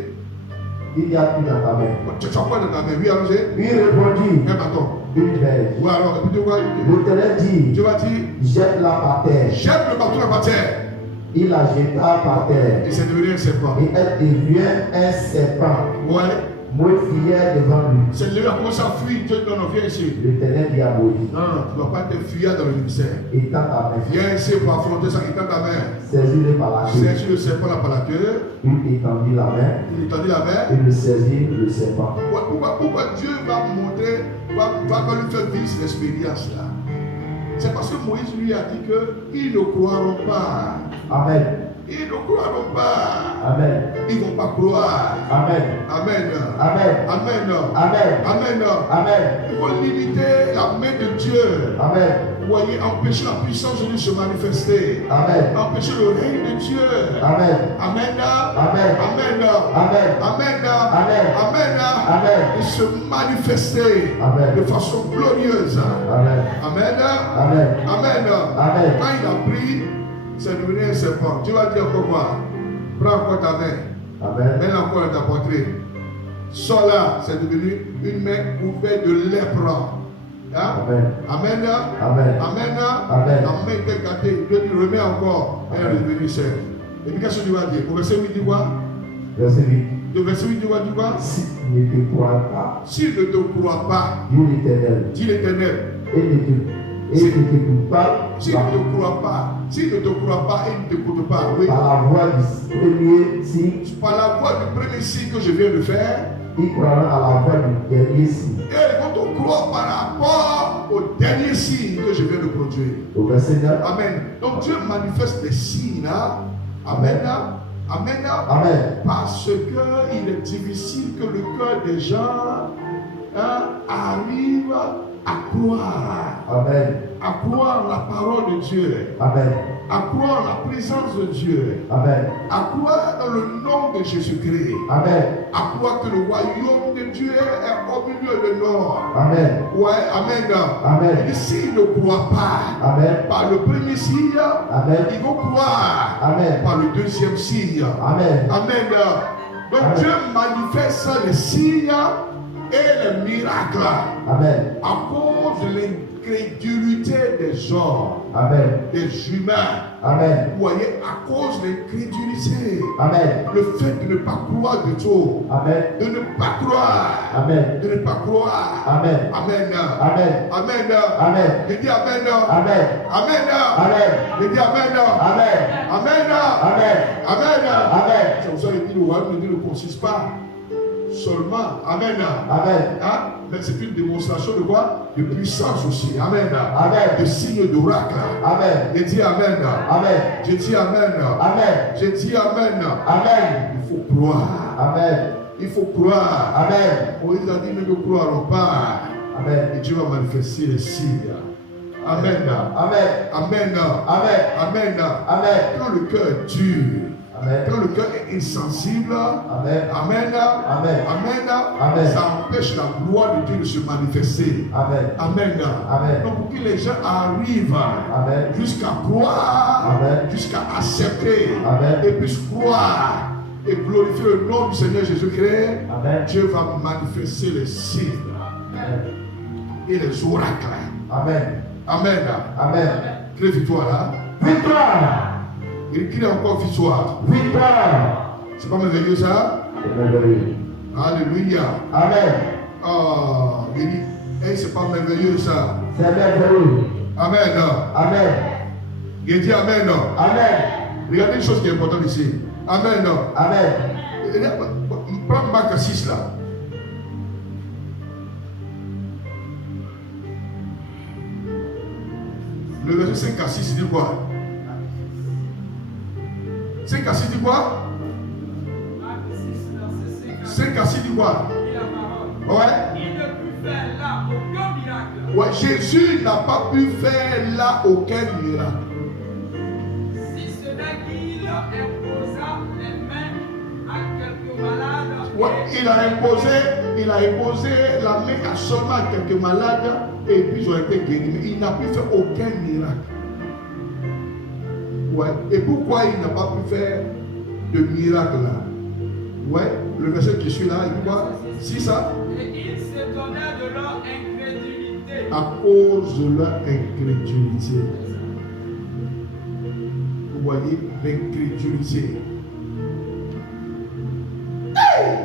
il y a tout dans ta main. Tu as quoi dans ta main? Oui, allons-y. Il répondit, Un bâton. une verge. Ou alors, répétez quoi? L'Éternel dit, Dieu va dire, jette-la par terre. jette le bâton par terre. Il la jeta par terre. Et c'est devenu un serpent. Et elle devient un serpent. Ouais. Moïse fuyait devant lui. C'est lui qui a commencé à fuir. Dieu, non, non, viens ici. L'Éternel dit à Moïse, Non, non, tu ne dois pas être fuyard dans le ministère. étends ta main. Viens ici pour affronter ça, étends ta main. Saisis-le par la queue. Saisis le serpent là par la queue. Il étendit la main Il étendit la main. et le saisit le serpent. Pourquoi Dieu va montrer, va lui faire vivre cette expérience-là? C'est parce que Moïse lui a dit qu'ils ne croiront pas. Amen. Ils ne croiront pas. Amen. Ils ne vont pas croire. Amen. Amen. Amen. Amen. Amen. Amen. Amen. Il faut limiter la main de Dieu. Amen. Vous voyez, empêcher la puissance de Dieu de se manifester. Amen. Empêcher le règne de Dieu. Amen. Amen. Amen. Amen. Amen. Amen. Amen. Amen. Amen. De se manifester Amen. de façon glorieuse. Amen. Amen. Amen. Amen. Amen. Quand il a pris, c'est devenu un serpent. Tu vas dire encore quoi? Prends encore ta main. Amen. Mets-la encore dans ta poitrine. Sors là, c'est devenu une main couverte de lèpre. Hein? Amen. Amen. Amen. Amen. Amen. La main était gâtée. Dieu dit remets encore. Elle est devenue saine. Et puis qu'est-ce que tu vas dire? Au verset 8, dit quoi? Verset 8. Le verset 8, dit quoi? Si tu ne te crois pas, S'il ne te croit pas, dis l'Éternel, dit l'Éternel. et ne t'écoute pas S'il ne te croit pas, s'il ne te croit pas et ne t'écoute pas, oui. par la voix du premier signe, Par la voix du premier signe que je viens de faire, ils croiront à la voix du dernier signe. et ils vont te croire par rapport au dernier signe que je viens de produire. Au verset 9. Amen. Donc Dieu manifeste les signes là. Amen. Amen. Amen. Parce qu'il est difficile que le cœur des gens arrive à croire. Amen. À croire la parole de Dieu. Amen. À croire la présence de Dieu. Amen. À croire dans le nom de Jésus-Christ. Amen. À croire que le royaume de Dieu est au milieu de nous. Amen. Ouais, amen. Amen. Et s'ils ne croient pas Amen. par le premier signe, Amen. ils vont croire Amen. par le deuxième signe. Amen. Amen. Donc Amen. Dieu manifeste les signes et les miracles Amen. à cause de l'incrédulité des hommes, Amen. des humains. Amen. Vous voyez, à cause de l'incrédulité, Amen. le fait de ne pas croire du tout, Amen. de ne pas croire, Amen. de ne pas croire. Amen. Amen. Amen. Amen. Amen. Je dis Amen. Amen. Amen. Amen. Je dis Amen. Amen. Amen. Amen. Amen. Amen. C'est pour ça que le royaume de Dieu ne consiste pas seulement. Amen. Amen. Hein? Mais c'est une démonstration de quoi? De puissance aussi. Amen. Amen. De signes d'oracle. Amen. Je dis Amen. Amen. Je dis Amen. Amen. Je dis Amen. Amen. Il faut croire. Amen. Il faut croire. Amen. Moïse a dit, ne croirons pas. Amen. Et Dieu va manifester les signes. Amen. Amen. Amen. Amen. Amen. Amen. Quand le cœur est dur, Amen. quand le cœur est insensible, Amen. Amen. Amen. Amen. Amen. Ça empêche la gloire de Dieu de se manifester. Amen. Amen. Amen. Donc pour que les gens arrivent Amen. jusqu'à croire, Amen. jusqu'à accepter Amen. et puissent croire et glorifier le nom du Seigneur Jésus-Christ, Amen. Dieu va manifester les signes Amen. et les oracles. Amen. Amen. Amen. Quelle victoire là? Victoire. Il crie encore victoire. Victoire. C'est pas merveilleux ça? C'est merveilleux. Alléluia. Amen. Oh, il dit, hey, c'est pas merveilleux ça. C'est merveilleux. Amen. Amen. Il dit Amen. Amen. Regardez une chose qui est importante ici. Amen. Amen. Prends Marc 6 là. Le verset 5 à 6 dit quoi? 5 à 6 dit quoi? 5 à 6 dit quoi? Ouais. Il ne put faire là aucun miracle. Ouais, Jésus n'a pas pu faire là aucun miracle. Si ce n'est qu'il imposa les mains à quelques malades. Ouais, il a imposé la main à seulement quelques malades et puis ils ont été guéris. Mais il n'a pu faire aucun miracle. Ouais. Et pourquoi il n'a pas pu faire de miracle là? Ouais, le verset qui suit là, il dit quoi? Si ça? Et ils s'étonnaient de leur incrédulité. à cause de leur incrédulité. Vous voyez l'incrédulité. Hey!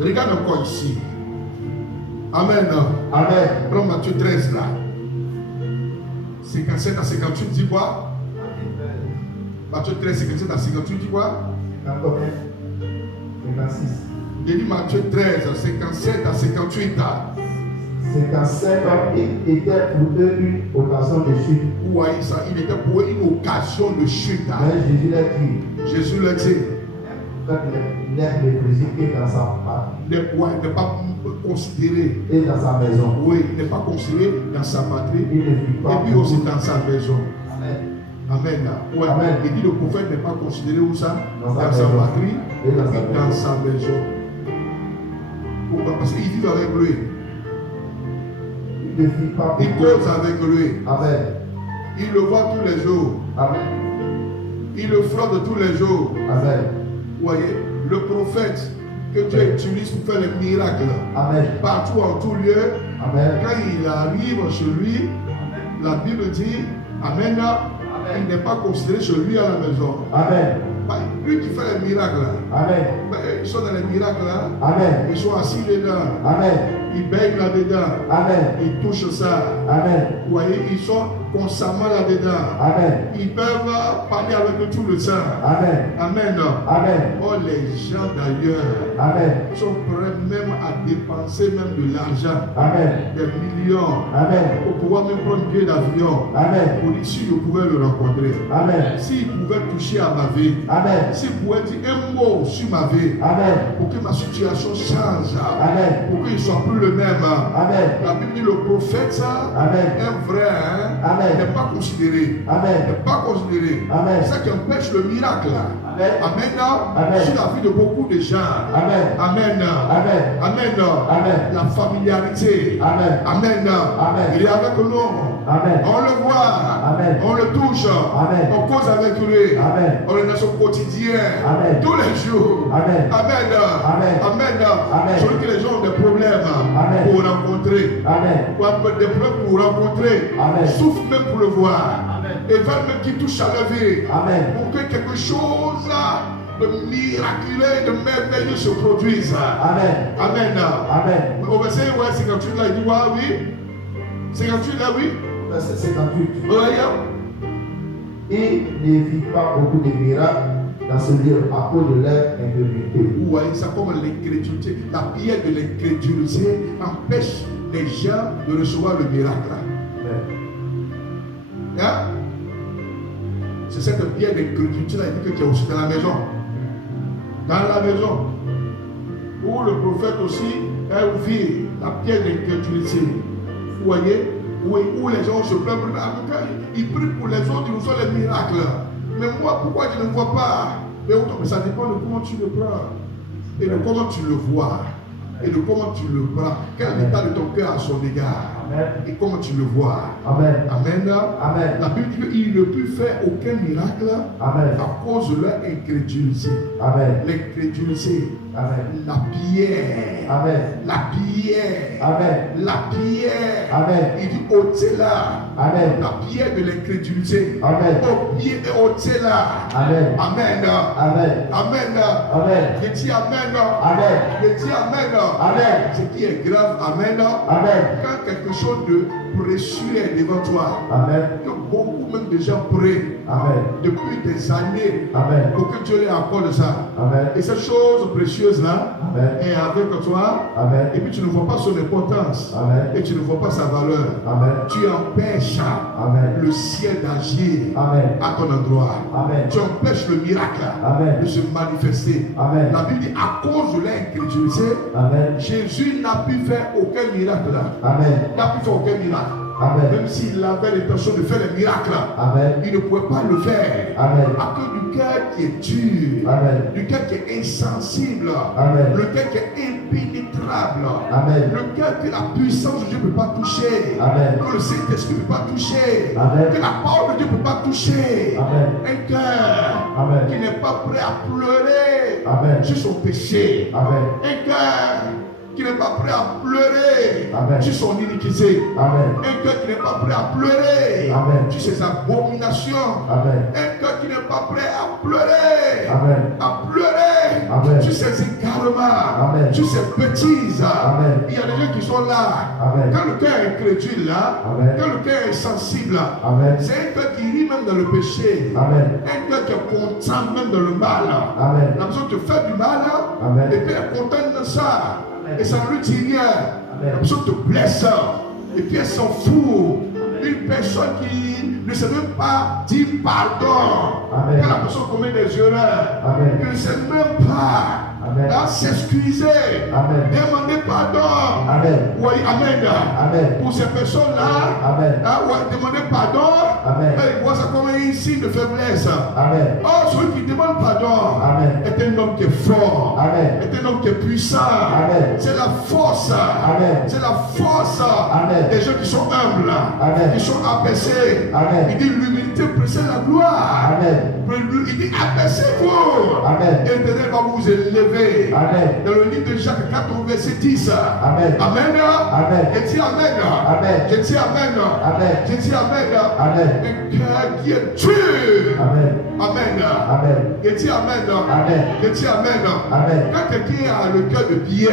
Regarde encore ici. Amen. Amen. Prends Matthieu 13 là. 57 à 58 dit quoi? Matthieu 13, 57 à 58 dit quoi? 56. Il dit Matthieu 13, 57 à 58. 57 était pour eux une occasion de chute. Vous voyez ça? Il était pour eux une occasion de chute. Mais Jésus leur dit, Jésus leur dit, il n'est méprisé que dans sa patrie il n'est pas considéré. et dans sa maison. Oui, il n'est pas considéré dans sa patrie. Il ne vit pas Et puis aussi dans sa maison. Amen. Amen. Ouais. Amen. Il dit le prophète n'est pas considéré où ça? Dans sa Dans sa maison. patrie Et dans sa dans maison. sa maison. Pourquoi? Parce qu'ils vivent avec lui. Il ne vit pas Ils causent avec lui. Amen. Ils le voient tous les jours. Amen. Ils le frottent tous les jours. Amen. Vous voyez, le prophète que Dieu utilise pour faire les miracles Amen. partout en tout lieu, Amen. quand il arrive chez lui, la Bible dit, Amen, il n'est pas considéré chez lui à la maison. Amen. Bah, lui qui fait les miracles, Amen. bah, ils sont dans les miracles, Amen. ils sont assis dedans, Amen. ils baignent là-dedans, Amen. ils touchent ça. Amen. Vous voyez, ils sont constamment là-dedans. Amen. Ils peuvent parler avec eux tout le temps. Amen. Amen. Amen. Oh, les gens d'ailleurs Amen. sont prêts même à dépenser même de l'argent, Amen. des millions, Amen. pour pouvoir même prendre un billet d'avion. Amen. Pour dire, si je pouvais le rencontrer, Amen. s'il pouvait toucher à ma vie, Amen. s'il pouvait dire un mot sur ma vie, Amen. pour que ma situation change, Amen. pour qu'il ne soit plus le même. Amen. La Bible dit le prophète, Amen. un vrai, Amen. n'est pas considéré. Amen. N'est pas considéré. Amen. C'est ça qui empêche le miracle. Amen. Amen. Amen. Sur la vie de beaucoup de gens. Amen. Amen. Amen. Amen. Amen. La familiarité. Amen. Amen. Amen. Il est avec nous. Amen. On le voit. Amen. On le touche. Amen. On cause avec lui. Amen. On est dans son quotidien. Amen. Tous les jours. Amen. Amen. Amen. Amen. Amen. Celui que les gens ont des problèmes Amen. pour rencontrer. Amen. Ou un peu des problèmes pour rencontrer. Amen. Souffre même pour le voir. Amen. Et veulent même qu'il touche à la vie. Amen. Pour que quelque chose de miraculeux, de merveilleux se produise. Amen. Amen. Amen. Au verset 58 là, il dit quoi? Oui. 58 là, oui. Verset 58. Oui. Il ne vit pas beaucoup de miracles dans ce lieu à cause de leur incrédulité. Vous voyez ça comme l'incrédulité. La pierre de l'incrédulité empêche les gens de recevoir le miracle. Amen. Hein? C'est cette pierre d'incrédulité là qui est aussi dans la maison. Dans la maison. Où le prophète aussi a vu la pierre d'incrédulité. Vous voyez? Où les gens se plaignent. Ils prient pour les autres, ils reçoivent les miracles. Mais moi, pourquoi je ne vois pas? Mais ça dépend de comment tu le prends. Et de comment tu le vois. Et de comment tu le prends. Quel est l'état de ton cœur à son égard. Amen. Et comment tu le vois. Amen. Amen. Amen. La Bible dit qu'il ne peut faire aucun miracle Amen. à cause de leur incrédulité. Amen. L'incrédulité. Amen. La pierre. Amen. La pierre. Amen. La pierre. Amen. Il dit ôtez-la. Amen. La pierre de l'incrédulité. Amen. Ôtez-la. Amen. Amen. Amen. Amen. Amen. Je dis Amen. Amen. Je dis Amen. Amen. Ce qui est grave, Amen. Amen. Quand quelque chose de précieux est devant toi, Amen. que beaucoup même de gens prient Amen. depuis des années Amen. pour que Dieu les accorde ça. Amen. Et cette chose précieuse-là Amen. est avec toi, Amen. et puis tu ne vois pas son importance, Amen. et tu ne vois pas sa valeur. Amen. Tu empêches Amen. le ciel d'agir Amen. à ton endroit. Amen. Tu empêches le miracle Amen. de se manifester. Amen. La Bible dit, à cause de l'incrédulité, Amen. Jésus n'a pu faire aucun miracle là. Amen. Il n'a pu faire aucun miracle. Amen. Même s'il avait l'intention de faire les miracles, Amen. il ne pouvait pas le faire. Amen. À cause du cœur qui est dur, Amen. du cœur qui est insensible, Amen. le cœur qui est impénétrable, Amen. le cœur que la puissance de Dieu ne peut pas toucher, Amen. que le Saint-Esprit ne peut pas toucher, Amen. que la parole de Dieu ne peut pas toucher. Amen. Un cœur Amen. qui n'est pas prêt à pleurer Amen. sur son péché. Amen. Un cœur qui n'est pas prêt à pleurer Amen. sur son iniquité. Amen. Un cœur qui n'est pas prêt à pleurer Amen. sur ses abominations. Amen. Un cœur qui n'est pas prêt à pleurer. Amen. À pleurer Amen. sur ses égarements, Amen. sur ses bêtises. Amen. Il y a des gens qui sont là. Amen. Quand le cœur est crédule là, Amen. quand le cœur est sensible, Amen. c'est un cœur qui rit même dans le péché. Amen. Un cœur qui est content même dans le mal. Amen. La personne te fait du mal, Amen. et puis elle est contente de ça. Amen. Et ça ne lui dit rien. Amen. La personne te blesse, et puis elle s'en fout. Une personne qui ne sait même pas dire pardon. Amen. Quand la personne commet des erreurs, Amen. elle ne sait même pas Amen. s'excuser, Amen. demander pardon. Amen. Oui, amen. Amen. Pour ces personnes-là, Amen. demander pardon, Amen. ils voient ça comme un signe de faiblesse. Amen. Oh, celui qui demande pardon Amen. est un homme qui est fort, Amen. est un homme qui est puissant. Amen. C'est la force, Amen. c'est la force Amen. des gens qui sont humbles, Amen. qui sont abaissés. Amen. Il dit l'humilité précède la gloire. Amen. Il dit abaissez-vous. Amen. Et l'Éternel va vous élever. Amen. Dans le livre de Jacques 4, verset 10. Amen. Amen. Amen. Je dis Amen. Amen. Je dis Amen. Amen. Je dis Amen. Amen. Un cœur qui est dur. Amen. Amen. Amen. Je dis Amen. Amen. Je dis Amen. Amen. Quand quelqu'un a le cœur de pierre,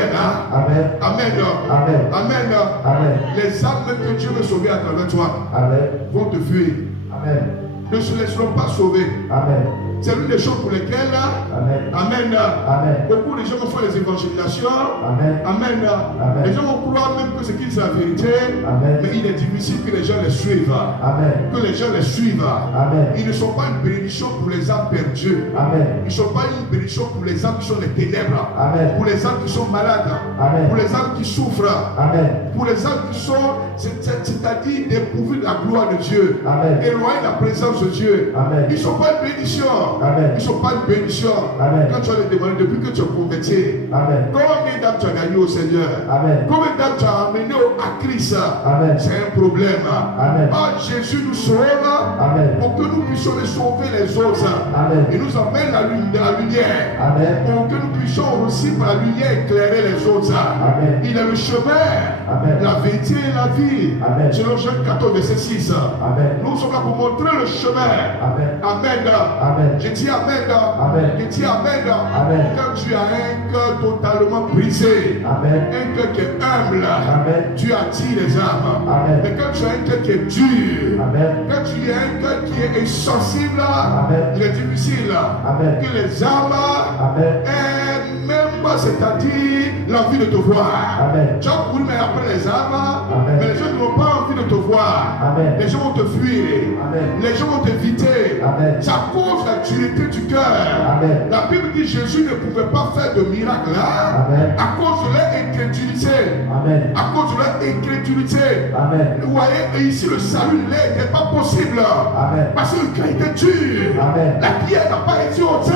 Amen. Amen. Amen. Amen. Amen. Les âmes même que Dieu veut sauver à travers toi Amen. vont te fuir. Amen. Ne se laisseront pas sauver. Amen. C'est l'une des choses pour lesquelles, Amen. Amen, Amen. beaucoup de gens font les évangélisations. Amen. Amen. Amen. Les gens vont croire même que ce qu'ils disent la vérité, Amen. mais il est difficile que les gens les suivent. Amen. Que les gens les suivent. Amen. Ils ne sont pas une bénédiction pour les âmes perdues. Amen. Ils ne sont pas une bénédiction pour les âmes qui sont les ténèbres. Amen. Pour les âmes qui sont malades. Amen. Pour les âmes qui souffrent. Amen. Pour les âmes qui sont, c'est-à-dire dépourvues de la gloire de Dieu. Amen. Éloignées de la présence de Dieu. Amen. Ils ne sont pas une bénédiction. Amen. Ils ne sont pas une bénédiction. Amen. Quand tu as les demandé depuis que tu es converti, Amen. combien d'âmes tu as gagné au Seigneur? Amen. Combien d'âmes tu as amené à Christ? Amen. C'est un problème. Amen. Ah, Jésus nous sauve Amen. pour que nous puissions les sauver les autres. Amen. Il nous amène la lumière. Amen. Pour que nous puissions aussi par la lumière éclairer les autres. Amen. Il est le chemin, Amen. la vérité et la vie. Amen. Selon Jean 14, verset 6. Amen. Nous sommes là pour montrer le chemin. Amen. Amen. Amen. Je dis Amen. Amen. Je dis Amen. Amen. Quand tu as un cœur totalement brisé, Amen. un cœur qui est humble, Amen. tu attires les âmes. Amen. Mais quand tu as un cœur qui est dur, Amen. quand tu as un cœur qui est insensible, Amen. il est difficile Amen. que les âmes Amen. aient même, c'est-à-dire l'envie de te voir. Amen. Tu as couru mais après les âmes, Amen. mais les gens n'ont pas envie de te voir. Amen. Les gens vont te fuir. Amen. Les gens vont t'éviter. Amen. C'est à cause de la dureté du cœur. Amen. La Bible dit que Jésus ne pouvait pas faire de miracle là Amen. à cause de leur incrédulité. Amen. À cause de leur incrédulité. Amen. Vous voyez, ici le salut n'est pas possible. Amen. Parce que le cœur était dur. Amen. La pierre n'a pas été ôtée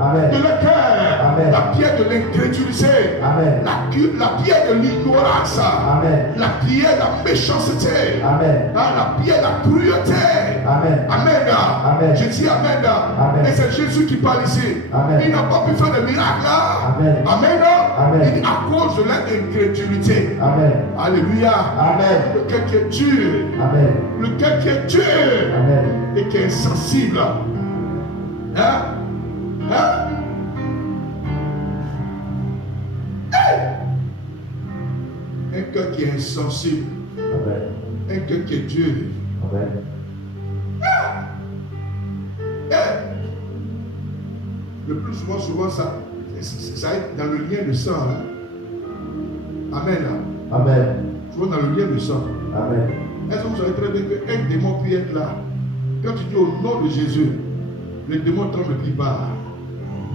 Amen. de leur cœur. Amen. La pierre de l'incrédulité. Amen. La pierre de l'ignorance. Amen. La pierre de la méchanceté. Amen. La pierre de la cruauté. Amen. Amen. Amen. Je dis Amen. Amen. Et c'est Jésus qui parle ici. Amen. Il n'a pas pu faire de miracle là. Amen. Amen. Amen. Il dit à cause de leur incrédulité. Amen. Alléluia. Amen. Le cœur qui est dur. Amen. Le cœur qui est dur. Amen. Et qui est insensible. Hein? Hein? Hey! Un cœur qui est insensible. Amen. Un cœur qui est dur. Amen. Hey! Le plus souvent, ça est dans le lien de sang. Hein? Amen. Amen. Souvent dans le lien de sang. Amen. Est-ce que vous savez très bien qu'un démon peut être là? Quand tu dis au nom de Jésus, le démon tremble et part.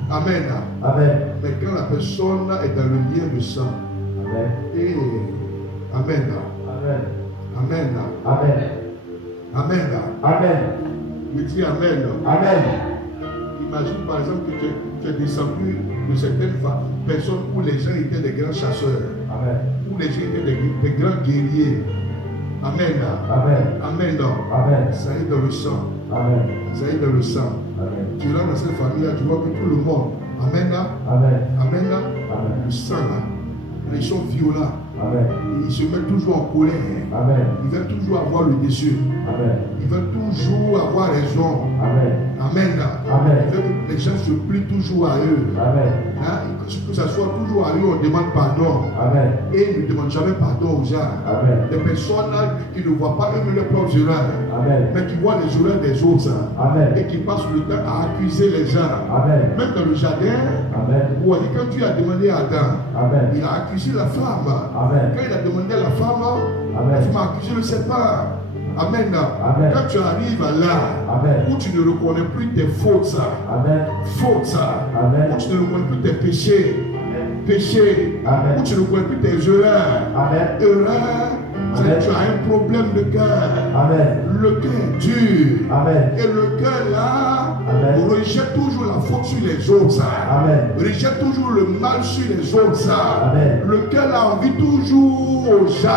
Amen. Amen. Mais quand la personne est dans le lien de sang, Amen. et Amen. Amen. Amen. Amen. Amen. Amen. Je dis Amen. Amen. Imagine par exemple que tu es descendu de certaines personnes où les gens étaient des grands chasseurs, Amen. où les gens étaient des grands guerriers. Amen. Amen. Amen. Amen. Ça est dans le sang. Amen. Ça est dans le sang. Amen. Tu rentres dans cette famille-là, tu vois que tout le monde. Amen. Amen. Amen. Amen. Le sang là. Ils sont violents. Amen. Ils se mettent toujours en colère. Amen. Ils veulent toujours avoir le dessus. Amen. Ils veulent toujours avoir raison. Amen. Amen. Amen. Ils veulent que les gens se plient toujours à eux. Amen. Hein? Que ça soit toujours à eux, on demande pardon. Amen. Et ils ne demandent jamais pardon aux gens. Amen. Les personnes qui ne voient pas eux-mêmes leurs propres erreurs, Amen. mais qui voient les erreurs des autres Amen. et qui passent le temps à accuser les gens. Amen. Même dans le jardin, Amen. vous voyez, quand Dieu a demandé à Adam, Amen. il a accusé la femme. Amen. Quand il a demandé à la femme, Amen. la femme a accusé le serpent. Amen. Amen. Quand tu arrives là, Amen. où tu ne reconnais plus tes fautes, Amen. fautes, Amen. où tu ne reconnais plus tes péchés, péchés, Amen. où tu ne reconnais plus tes erreurs, Amen. erreurs, c'est Amen. que tu as un problème de cœur. Amen. Le cœur est dur. Amen. Et le cœur là, Amen. on rejette toujours la faute sur les autres. Amen. Rejette toujours le mal sur les autres. Amen. Le cœur là envie toujours aux gens.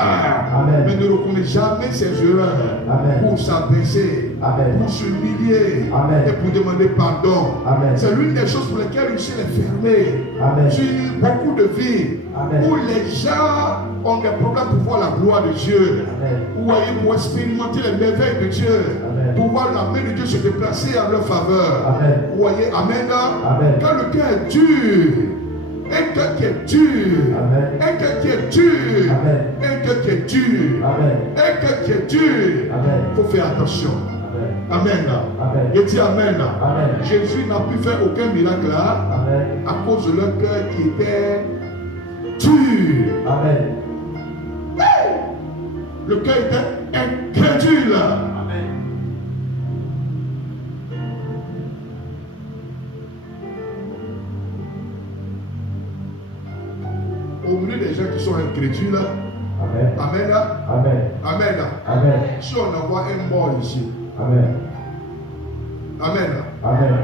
Amen. Mais ne reconnaît jamais ses erreurs. Amen. Pour s'abaisser. Amen. Pour s'humilier. Amen. Et pour demander pardon. Amen. C'est l'une des choses pour lesquelles le ciel est fermé. Amen. Sur beaucoup de vies. Amen. Où les gens ont des problèmes pour voir la gloire de Dieu. Amen. Vous voyez, pour expérimenter les merveilles de Dieu. Amen. Pour voir la main de Dieu se déplacer en leur faveur. Amen. Vous voyez, amen. Amen. Quand le cœur est dur, un cœur qui est dur, Amen. un cœur qui est dur, Amen. un cœur qui est dur, Amen. un cœur qui est dur, Amen. il faut faire attention. Amen. Amen. Amen. Et dis amen. Amen. Jésus n'a pu faire aucun miracle là Amen. à cause de leur cœur qui était dur. Amen. Le cœur était incrédule. Amen. Au milieu des gens qui sont incrédules, Amen. amen. Amen. Amen. Amen. Si on envoie un mort ici, Amen. amen. Amen.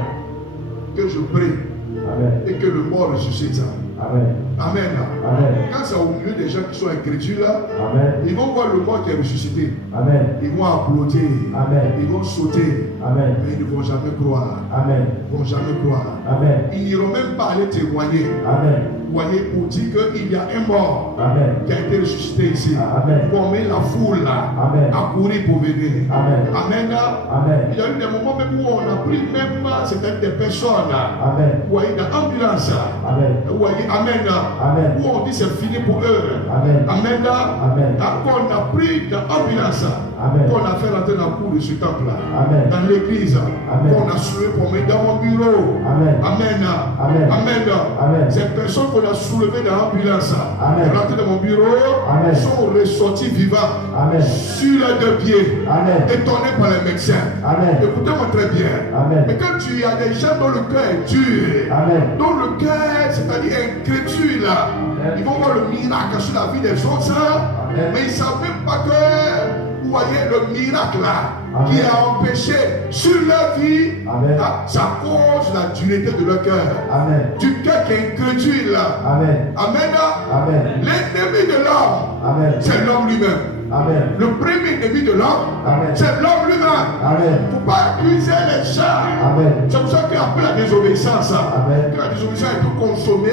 Que je prie Amen. et que le mort ressuscite. Amen. Amen. Amen. Quand c'est au milieu des gens qui sont incrédules, Amen. ils vont voir le mort qui est ressuscité. Amen. Ils vont applaudir. Amen. Ils vont sauter. Amen. Mais ils ne vont jamais croire. Amen. Ils ne vont jamais croire. Amen. Ils n'iront même pas aller témoigner. Amen. Vous voyez, pour dire qu'il y a un mort Amen. qui a été ressuscité ici. Amen. Pour mettre la foule là Amen. à courir pour venir. Amen. Amen. Amen. Il y a eu des moments même où on a pris même certaines des personnes. Amen. Vous voyez, dans l'ambulance. Amen. Vous voyez, amen. Amen. Où on dit c'est fini pour eux. Amen. Amen. Amen. Quand on a pris dans l'ambulance, Amen. qu'on a fait rentrer dans la cour de ce temple-là, Amen. dans l'église, Amen. qu'on a soulevé pour mettre dans mon bureau. Amen. Amen. Amen. Amen. Amen. Ces personnes qu'on a soulevées dans l'ambulance, Amen. rentrées dans mon bureau, Amen. sont ressorties vivants Amen. sur leurs deux pieds, Amen. étonnés par les médecins. Amen. Écoutez-moi très bien. Amen. Mais quand tu as des gens dont le cœur est dur, Amen. dont le cœur, c'est-à-dire incrédule, Amen. ils vont voir le miracle sur la vie des autres, Amen. mais ils ne savent même pas que, vous voyez, le miracle là, Amen. qui a empêché sur leur vie, Amen. c'est à cause de la dureté de leur cœur. Amen. Du cœur qui est incrédule. Amen. Amen. Amen. L'ennemi de l'homme, Amen. c'est l'homme lui-même. Amen. Le premier ennemi de l'homme, Amen. c'est l'homme lui-même. Amen. Il ne faut pas accuser les gens. Amen. C'est pour ça qu'après la désobéissance, Amen. que la désobéissance a été consommée,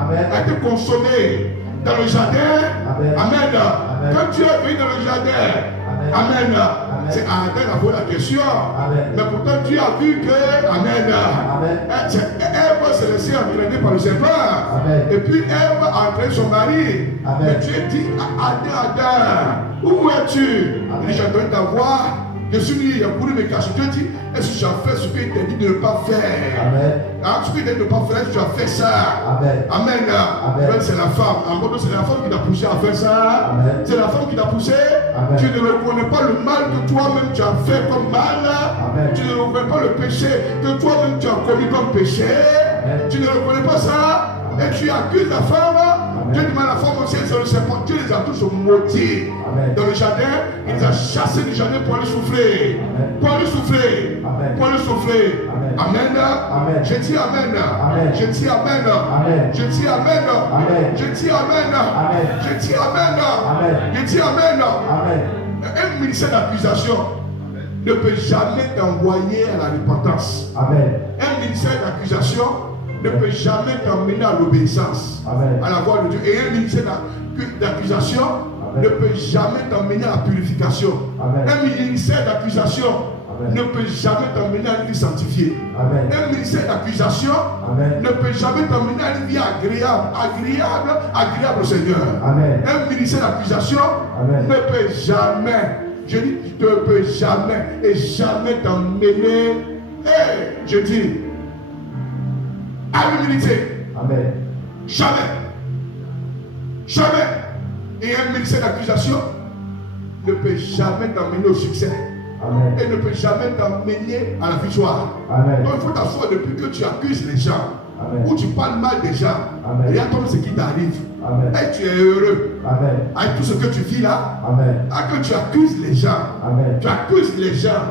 Amen. a été consommée dans le jardin. Amen. Amen. Amen. Quand tu es venu dans le jardin, Amen. Amen. Amen. C'est Adam a posé la question. Amen. Mais pourtant tu as vu que, Amen. Amen. Ève s'est laissée entraîner par le serpent. Amen. Et puis Ève a entraîné son mari. Amen. Mais Dieu dit, Adam, où es-tu? Il dit, j'entends ta voix. Je suis venu, il a couru me cacher. Dieu dit, est-ce que tu as fait ce qu'il t'a dit de ne pas faire? Amen. Hein, ce qu'il t'a dit de ne pas faire, est-ce que tu as fait ça? Amen. Amen. Amen. Ben, c'est la femme. En gros, c'est la femme qui t'a poussé à faire ça. Amen. C'est la femme qui t'a poussé. Amen. Tu ne reconnais pas le mal que toi-même tu as fait comme mal. Amen. Tu ne reconnais pas le péché que toi-même tu as commis comme péché. Amen. Tu ne reconnais pas ça. Et tu accuses la femme. Dieu dit, mais la femme aussi, elle ne sait pas. Dieu les a tous maudits. Amen. Dans le jardin, il les a chassés du jardin pour aller souffler. Amen. Pour aller souffler. Amen. Pour aller souffler. Amen. Amen. Amen. Je dis Amen. Amen. Je dis Amen. Amen. Je dis Amen. Amen. Je dis Amen. Amen. Je dis Amen. Amen. Je dis Amen. Amen. Un ministère d'accusation ne peut jamais t'envoyer à la repentance. Amen. Un ministère d'accusation ne peut jamais t'emmener à l'obéissance, à la voix de Dieu. Et un ministère d'accusation ne peut jamais t'emmener à la purification. Un ministère d'accusation ne peut jamais t'emmener à une vie sanctifiée. Un ministère d'accusation ne peut jamais t'emmener à une vie agréable au Seigneur. Un ministère d'accusation ne peut jamais, je dis, ne peut jamais et jamais t'emmener, je dis, à l'humilité. Jamais. Jamais. Et un ministère d'accusation ne peut jamais t'emmener au succès. Et ne peut jamais t'emmener à la victoire. Donc il faut t'asseoir depuis que tu accuses les gens, ou tu parles mal des gens, regarde comme ce qui t'arrive. Et tu es heureux avec tout ce que tu vis là. Que tu accuses les gens, tu accuses les gens,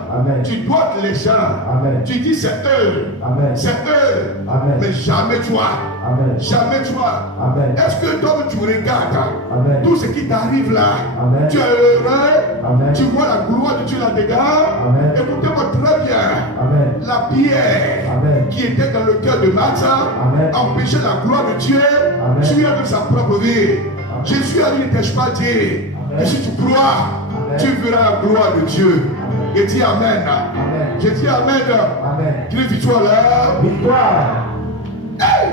tu dois les gens, tu dis c'est eux, c'est eux, mais jamais toi. Jamais toi. Est-ce que toi tu regardes tout ce qui t'arrive là? Tu es heureux, tu vois la gloire de Dieu là-dedans. Écoutez-moi très bien. La pierre qui était dans le cœur de Martha empêchait la gloire de Dieu. Tu es de sa propre vie. Jésus a dit, ne t'ai-je pas dit que si tu crois, tu verras la gloire de Dieu. Et dis Amen. Je dis Amen. Quelle victoire là? Victoire. Hey!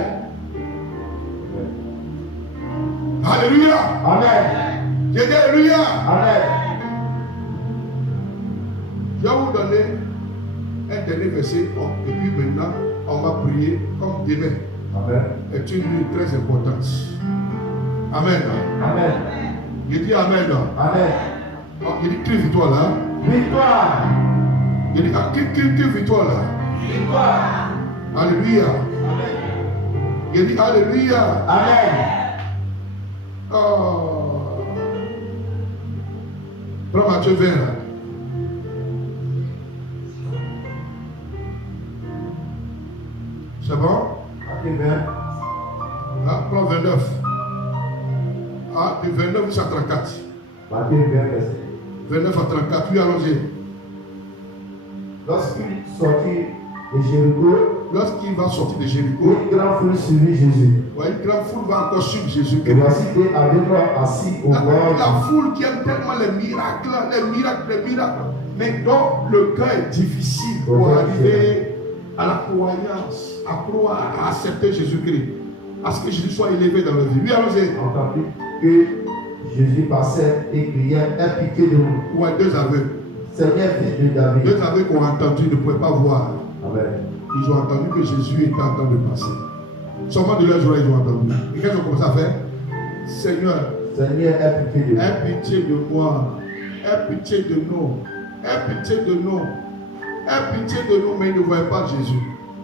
Alléluia. Amen. Je dis Alléluia. Amen. Je vais vous donner un dernier verset. Et puis maintenant, on va prier comme demain. Amen. C'est une nuit très importante. Amen. Amen. Je dis Amen. Amen. Je dis quelle victoire là? Victoire. Je dis quelle victoire là? Victoire. Alléluia. Amen. Je dis Alléluia. Amen. Oh. Prends Matthieu 20 là. C'est bon? Ah, prends 29. Ah, du 29 jusqu'à 34. 29 à 34, oui, allons-y. Lorsqu'il va sortir de Jéricho, une grande foule suivit Jésus. Ouais, une grande foule va encore suivre Jésus. Et voici deux aveugles assis au bord. La foule qui aime tellement les miracles, mais dont le cœur est difficile pour arriver à la croyance, à croire, à accepter Jésus-Christ, à ce que Jésus soit élevé dans leur vie. Oui, allons-y. Entendu que Jésus passait et criait, aie pitié de nous. Ouais, deux aveugles. Seigneur, fils de David. Deux aveugles qui ont entendu, ne pouvaient pas voir. Amen. Ils ont entendu que Jésus était en train de passer. Seulement de leurs oreilles, ils ont entendu. Et qu'est-ce qu'ils ont commencé à faire? Seigneur, aie pitié de nous. Aie pitié de moi. Aie pitié de nous. Aie pitié de nous. Aie pitié de nous, mais ils ne voyaient pas Jésus.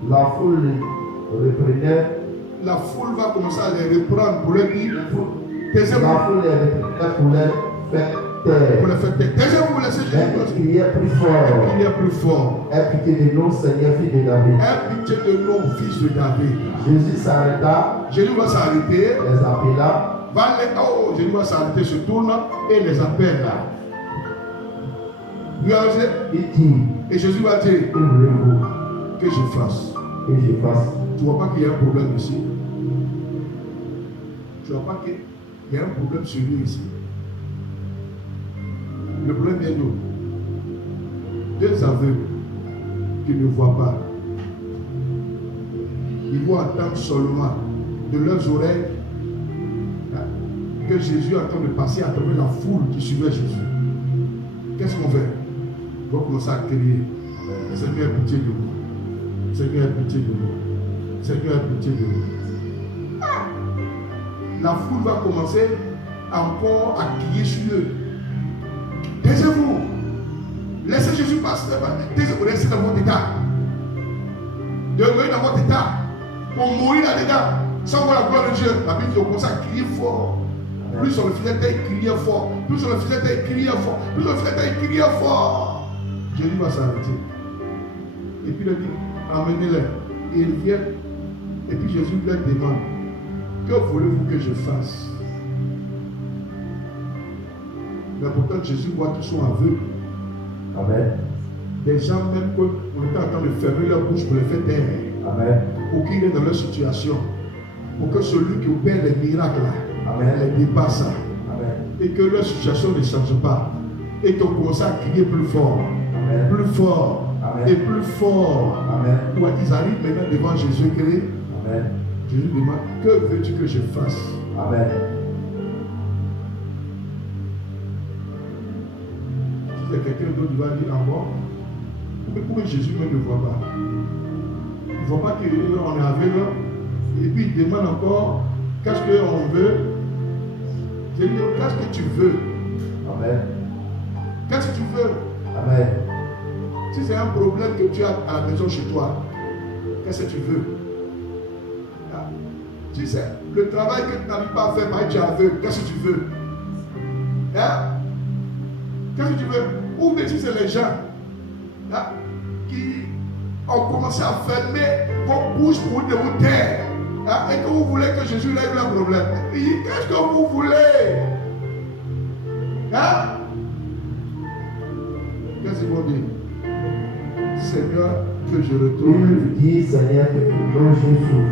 La foule reprenait. La foule va commencer à les reprendre pour leur dire. La foule les reprenait pour les faire taire. Pour les faire taire. Taisez-vous, laissez Jésus. Il y a plus fort. Il y a plus fort. Aie pitié de nous, Seigneur, fils de David. Aie pitié de nous, fils de David. Jésus s'arrêta. Jésus va s'arrêter. Les appela. Jésus va s'arrêter, se tourne et les appelle là. Il dit. Et Jésus va dire. Que voulez-vous que je fasse? Que je fasse. Tu vois pas qu'il y a un problème ici? Tu vois pas qu'il y a un problème sérieux ici? Le problème est d'où? Deux aveugles qui ne voient pas. Ils vont entendre seulement de leurs oreilles que Jésus est en train de passer à travers la foule qui suivait Jésus. Qu'est-ce qu'on fait? Ils vont commencer à crier. Seigneur, pitié de nous. Seigneur, pitié de nous. Seigneur, pitié de nous. La foule va commencer encore à crier sur eux. Taisez-vous. Laissez Jésus passer. Taisez-vous, restez dans votre état. Demeurez dans votre état. Pour mourir là-dedans. Sans voir la gloire de Dieu. La Bible dit qu'on commence à crier fort. Plus on le faisait, il criait fort. Plus on le faisait, il criait fort. Plus on le faisait, il criait fort. Jésus va s'arrêter. Et puis il a dit, amenez-les. Et ils viennent. Et puis Jésus leur demande, que voulez-vous que je fasse? Mais pourtant Jésus voit qu'ils sont aveugles. Amen. Des gens même qu'on était en train de fermer leur bouche pour les faire taire. Amen. pour qu'ils aient dans leur situation. Pour que celui qui opère les miracles Amen. les dépasse. Amen. Et que leur situation ne change pas. Et qu'on commence à crier plus fort. Amen. Plus fort. Amen. Et plus fort. Amen. Ouais, ils arrivent maintenant devant Jésus-Christ. Amen. Jésus demande, que veux-tu que je fasse? Amen. Si c'est quelqu'un d'autre, il va dire encore, pourquoi Jésus ne le voit pas? Il ne voit pas qu'on est aveugle. Et puis il demande encore, qu'est-ce qu'on veut? Je dis, qu'est-ce que tu veux? Amen. Qu'est-ce que tu veux? Amen. Si c'est un problème que tu as à la maison chez toi, qu'est-ce que tu veux? Ah. Si c'est le travail que tu n'arrives pas à faire, tu es aveugle, qu'est-ce que tu veux? Hein? Qu'est-ce que tu veux? Ou bien si c'est les gens qui ont commencé à fermer vos bouches pour de vous taire, et que vous voulez que Jésus règle le problème. Il dit, qu'est-ce que vous voulez? Hein? Qu'est-ce qu'ils vont dire? Seigneur, que je retourne. Il dit, Seigneur, que ton Jésus.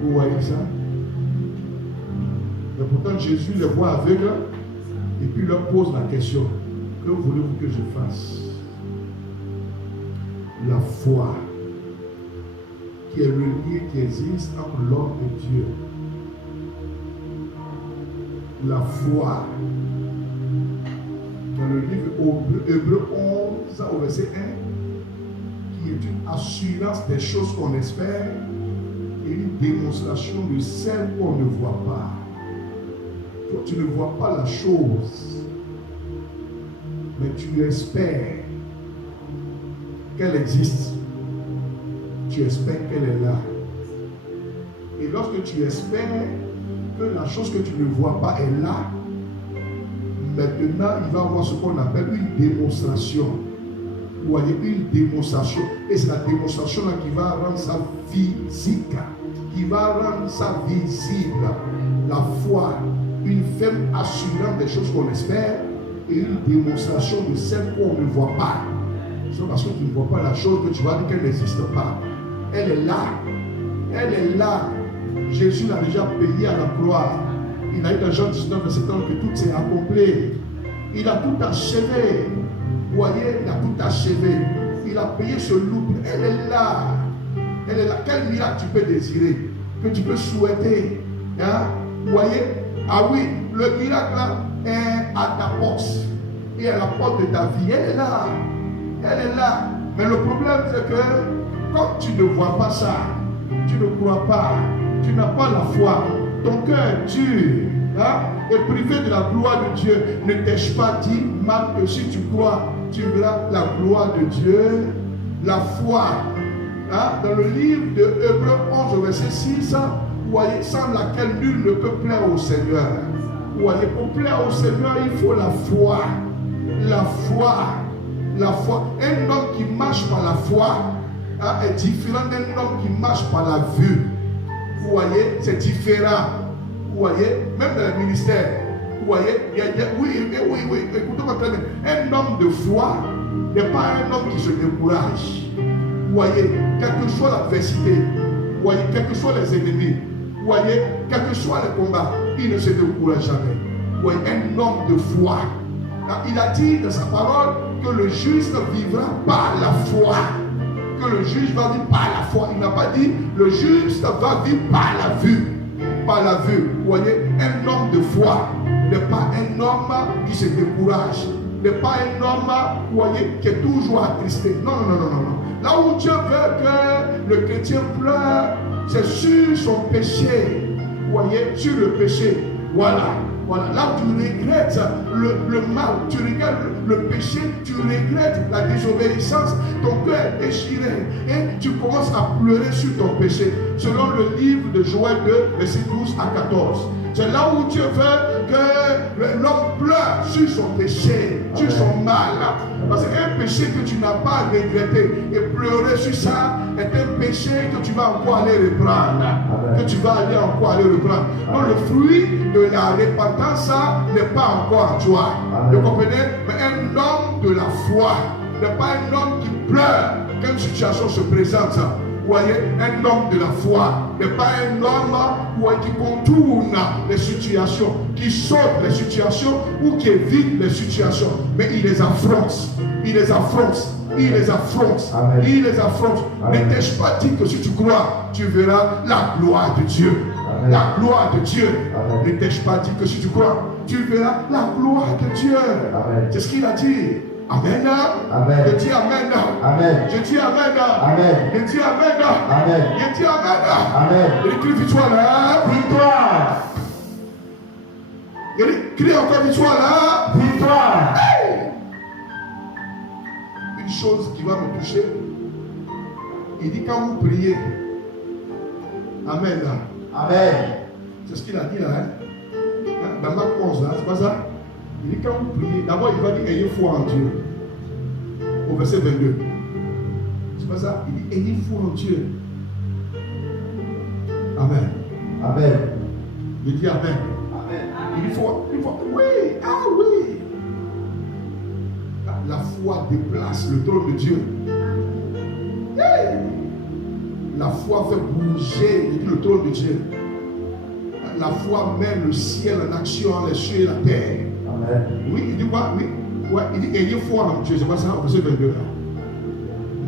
Vous voyez ça? Mais pourtant, Jésus les voit aveugles et puis leur pose la question, que voulez-vous que je fasse? La foi, qui est le lien qui existe entre l'homme et Dieu. La foi. Dans le livre Hébreux 11, au verset 1, qui est une assurance des choses qu'on espère et une démonstration de celles qu'on ne voit pas. Toi, tu ne vois pas la chose, mais tu espères qu'elle existe. Tu espères qu'elle est là. Et lorsque tu espères que la chose que tu ne vois pas est là, maintenant il va avoir ce qu'on appelle une démonstration. Vous voyez, une démonstration. Et c'est la démonstration là qui va rendre ça physique, qui va rendre ça visible. La foi, une ferme assurance des choses qu'on espère et une démonstration de celles qu'on ne voit pas. C'est parce que tu ne vois pas la chose que tu vas dire qu'elle n'existe pas. Elle est là. Elle est là. Jésus l'a déjà payé à la croix. Il a dit dans Jean 19, verset 30 que tout s'est accompli. Il a tout achevé. Vous voyez, il a tout achevé. Il a payé ce loup. Elle est là. Elle est là. Quel miracle tu peux désirer, que tu peux souhaiter? Hein? Vous voyez? Ah oui, le miracle là est à ta porte. Et à la porte de ta vie. Elle est là. Elle est là. Mais le problème c'est que quand tu ne vois pas ça, tu ne crois pas, tu n'as pas la foi, ton cœur est dur, hein, et privé de la gloire de Dieu. Ne t'ai-je pas dit, Marc, que si tu crois, tu verras la gloire de Dieu? La foi, hein, dans le livre de Hébreux 11, verset 6, vous voyez, sans laquelle nul ne peut plaire au Seigneur. Vous voyez, pour plaire au Seigneur, il faut la foi. La foi. La foi. Un homme qui marche par la foi, hein, est différent d'un homme qui marche par la vue. Vous voyez, c'est différent. Vous voyez, même dans le ministère, vous voyez, oui, écoutez-moi très bien. Un homme de foi n'est pas un homme qui se décourage. Vous voyez, quelle que soit l'adversité, vous voyez, quels que soient les ennemis, vous voyez, quels que soient les combats, il ne se décourage jamais. Vous voyez, un homme de foi. Il a dit dans sa parole que le juste vivra par la foi. Que le juge va vivre par la foi. Il n'a pas dit le juste va vivre par la vue. Par la vue. Vous voyez, un homme de foi n'est pas un homme qui se décourage. N'est pas un homme, vous voyez, qui est toujours attristé. Non. Là où Dieu veut que le chrétien pleure, c'est sur son péché. Vous voyez, sur le péché. Voilà. Là, tu regrettes le mal, tu regrettes le péché, tu regrettes la désobéissance, ton cœur est déchiré et tu commences à pleurer sur ton péché. Selon le livre de Joël 2, verset 12 à 14. C'est là où Dieu veut que l'homme pleure sur son péché, sur son mal. Parce qu'un péché que tu n'as pas regretté et pleurer sur ça est un péché que tu vas encore aller reprendre. Que tu vas encore aller reprendre. Donc le fruit de la repentance n'est pas encore en toi. Vous comprenez? Mais un homme de la foi n'est pas un homme qui pleure quand une situation se présente. Vous voyez, un homme de la foi, n'est pas un homme qui contourne les situations, qui saute les situations ou qui évite les situations, mais il les affronte. Il les affronte. Il les affronte. Amen. Il les affronte. Amen. Ne t'ai-je pas dit que si tu crois, tu verras la gloire de Dieu. Amen. La gloire de Dieu. Amen. Ne t'ai-je pas dit que si tu crois, tu verras la gloire de Dieu. Amen. C'est ce qu'il a dit. Amen. Amen. Je dis Amen. Amen. Je dis Amen. Amen. Je dis Amen. Amen. Je dis Amen. Amen. Il écrit victoire là. Victoire. Il écrit encore victoire là. Victoire. Hey! Une chose qui va me toucher. Il dit quand vous priez. Amen. Amen. C'est ce qu'il a dit là. Dans Marc 11 là, c'est pas ça? Il dit quand vous priez, d'abord il va dire ayez foi en Dieu. Au verset 22. C'est pas ça? Il dit ayez foi en Dieu. Amen. Amen. Il dit Amen. Il faut, oui, ah oui. La foi déplace le trône de Dieu. Hey! La foi fait bouger le trône de Dieu. La foi met le ciel en action, les cieux et la terre. Amen. Oui, il dit quoi? Oui. Ouais, il dit ayez foi en Dieu. C'est pas ça, au verset 22 là.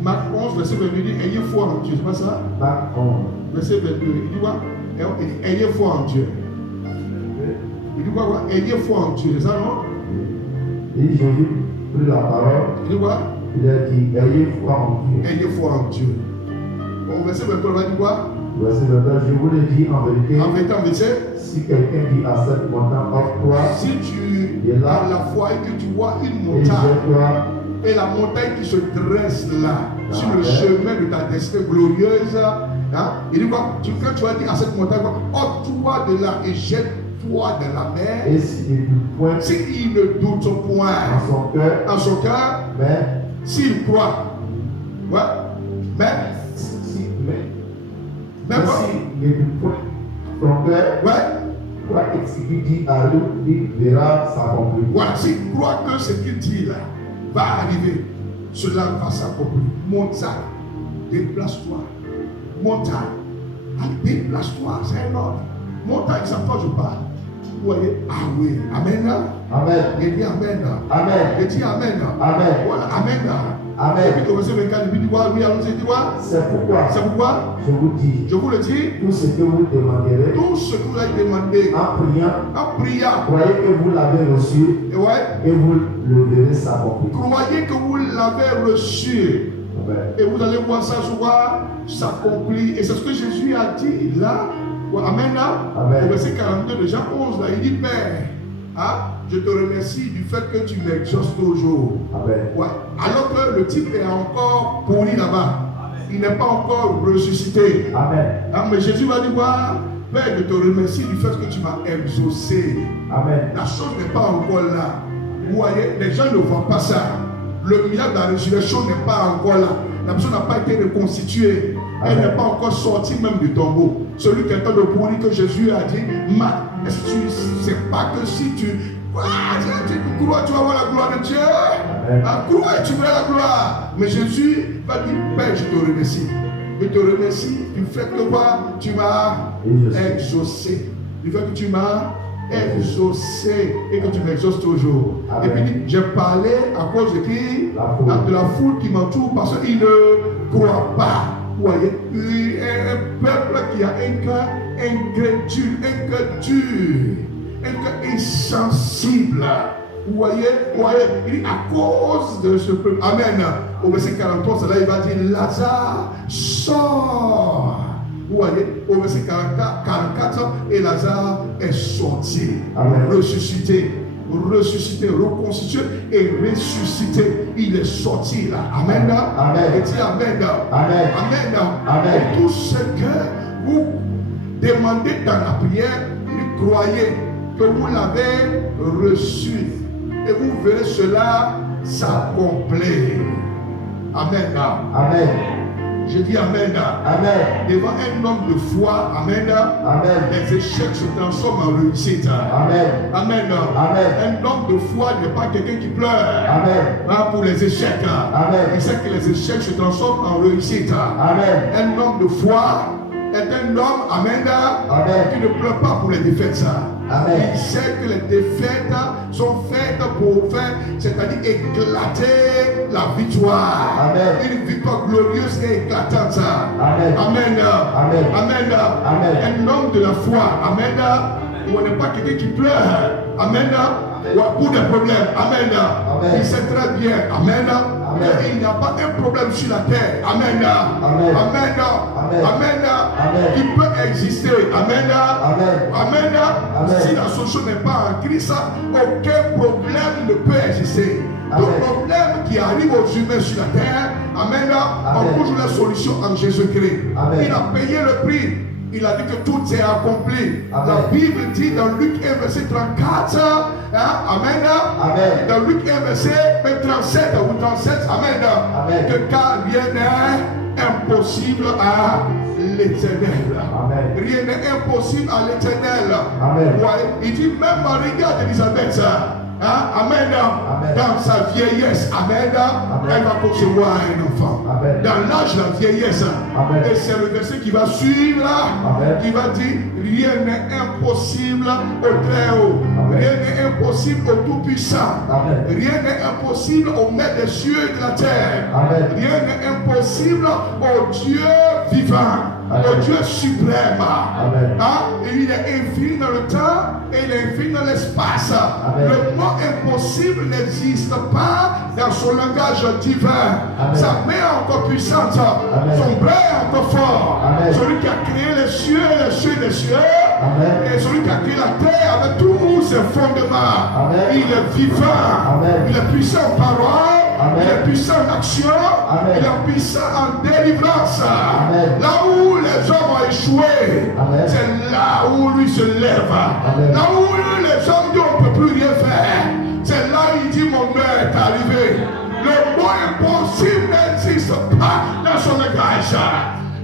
Marc 11, verset 22, il dit ayez foi en Dieu. C'est pas ça? Marc 11. Verset 22, il dit quoi? Il dit ayez foi en Dieu. Il dit quoi? Ayez foi en Dieu. C'est ça, non? Et Jésus prit la parole. Il dit quoi? Il a dit ayez foi en Dieu. Ayez foi en Dieu. Au verset 23, il va dire quoi? Verset 22, je vous le dis en vérité. En vérité, en vérité, Si quelqu'un dit à cette montagne, offre-toi, si tu as la foi et que tu vois une et montagne, jette-toi, et la montagne qui se dresse là, sur le Amen. chemin de ta destinée glorieuse, hein, il dit quoi? Quand tu vas dire à cette montagne, ôte-toi de là et jette-toi dans la mer. et s'il ne doute point S'il ne doute point en son cœur, mais mais s'il croit, ouais, mais quoi? s'il ne doute point en son cœur, Ouais, croit que ce qu'il dit arrive, il verra s'accomplir. voilà, s'il croit que ce qu'il dit là va arriver, cela va s'accomplir. Montagne, déplace-toi. Montagne, allez, déplace-toi, c'est un ordre. Montagne, ça pas je parle. Vous voyez? Ah oui, Amen. Amen. Il dit Amen. Amen. Il dit Amen. Amen. Voilà, Amen. Amen. Et puis au verset 24, il dit quoi? Oui, allons-y, dit quoi? C'est pourquoi C'est pourquoi je vous dis, je vous le dis, tout ce que vous demanderez tout ce que vous avez demandé en priant, en priant, croyez que vous l'avez reçu et ouais, et vous le verrez s'accomplir. croyez que vous l'avez reçu. Amen. Et vous allez voir ça souvent s'accomplir. Et c'est ce que Jésus a dit là. Amen. Amen. Au verset 42 de Jean 11, là, il dit Père, hein, je te remercie du fait que tu m'exauces toujours. Amen. Ouais. Alors que le type est encore pourri là-bas. Il n'est pas encore ressuscité. Amen. Hein, mais Jésus va dire quoi? Père, je te remercie du fait que tu m'as exaucé. Amen. La chose n'est pas encore là. Vous voyez, les gens ne voient pas ça. Le miracle de la résurrection n'est pas encore là. La personne n'a pas été reconstituée. Elle n'est pas encore sortie même du tombeau. Celui qui est en train de pourrir que Jésus a dit, est-ce que tu ne sais pas que si tu crois, tu vas voir la gloire de Dieu? Crois et tu verras la gloire. Mais Jésus va dire, Père, je te remercie. Je te remercie du fait que quoi? Tu m'as exaucé. Du fait que tu m'as exaucé et que tu m'exauces toujours. Amen. Et puis il dit, j'ai parlé à cause de qui? La foule. De la foule qui m'entoure parce qu'ils ne croient pas. Vous voyez, un peuple qui a un cœur incrédule, un cœur dur, un cœur insensible. Vous voyez, il dit à cause de ce peuple. Amen. Au verset 43, c'est là il va dire Lazare sort. Vous voyez, au verset 44, et Lazare est sorti, ressuscité, reconstitué et ressuscité. Il est sorti là. Amen. Amen. Et dit Amen. Amen. Amen. Amen. Et tout ce que vous demandez dans la prière, vous croyez que vous l'avez reçu. Et vous verrez cela s'accomplir. Amen. Amen. Je dis Amen. Amen. Devant un homme de foi, Amen. Amen. Les échecs se transforment en réussite. Amen. Amen. Amen. Un homme de foi n'est pas quelqu'un qui pleure Amen. pour les échecs. Amen. Il sait que les échecs se transforment en réussite. Amen. Un homme de foi est un homme, Amen, Amen. qui ne pleure pas pour les défaites. Amen. Il sait que les défaites sont faites pour faire, c'est-à-dire éclater la victoire. Amen. Une victoire glorieuse et éclatante. Amen. Amen. Amen. Amen. Amen. Un homme de la foi. Amen. On n'est pas quelqu'un qui pleure. Amen. Ou pour des problèmes. Amen. Amen. Il sait très bien. Amen. Amen. Il n'y a pas un problème sur la terre. Amen. Amen. Amen. Amen. Amen. Amen. Il peut exister. Amen. Amen. Amen. Amen. Si la solution n'est pas en Christ, aucun problème ne peut exister. Amen. Le problème qui arrive aux humains sur la terre, Amen, on trouve la solution en Jésus-Christ. Amen. Il a payé le prix. Il a dit que tout est accompli. Amen. La Bible dit dans Luc 1, verset 34, Amen. Amen. Dans Luc 1, verset 37 ou 37, Amen. Amen. Que car rien n'est impossible à l'Éternel. Amen. Rien n'est impossible à l'Éternel. Amen. Ouais. Il dit même Marie d'Élisabeth. Amen. Amen. Dans sa vieillesse, Amen. Elle va concevoir un enfant. Amen. Dans l'âge de la vieillesse. Amen. Et c'est le verset qui va suivre là. Amen. Qui va dire rien n'est impossible au Très-Haut. Amen. Rien n'est impossible au Tout-Puissant. Amen. Rien n'est impossible au Maître des cieux et de la terre. Amen. Rien n'est impossible au Dieu vivant. Amen. Au Dieu suprême. Amen. Il est infini dans le temps et il est infini dans l'espace. Amen. Le mot impossible n'existe pas dans son langage divin. Amen. Sa main est encore puissante. Amen. Son bras est encore fort. Amen. Celui qui a créé les cieux et les cieux des cieux. Amen. Et celui qui a créé la terre avec tous ses fondements. Amen. Il est vivant. Amen. Il est puissant en parole. Amen. Il est puissant en action. Amen. Il est puissant en délivrance. Amen. Là où les hommes ont échoué, Amen. c'est là où lui se lève. Amen. Là où les hommes disent on ne peut plus rien faire, c'est là où il dit mon heure est arrivé. Le mot impossible n'existe pas dans son langage.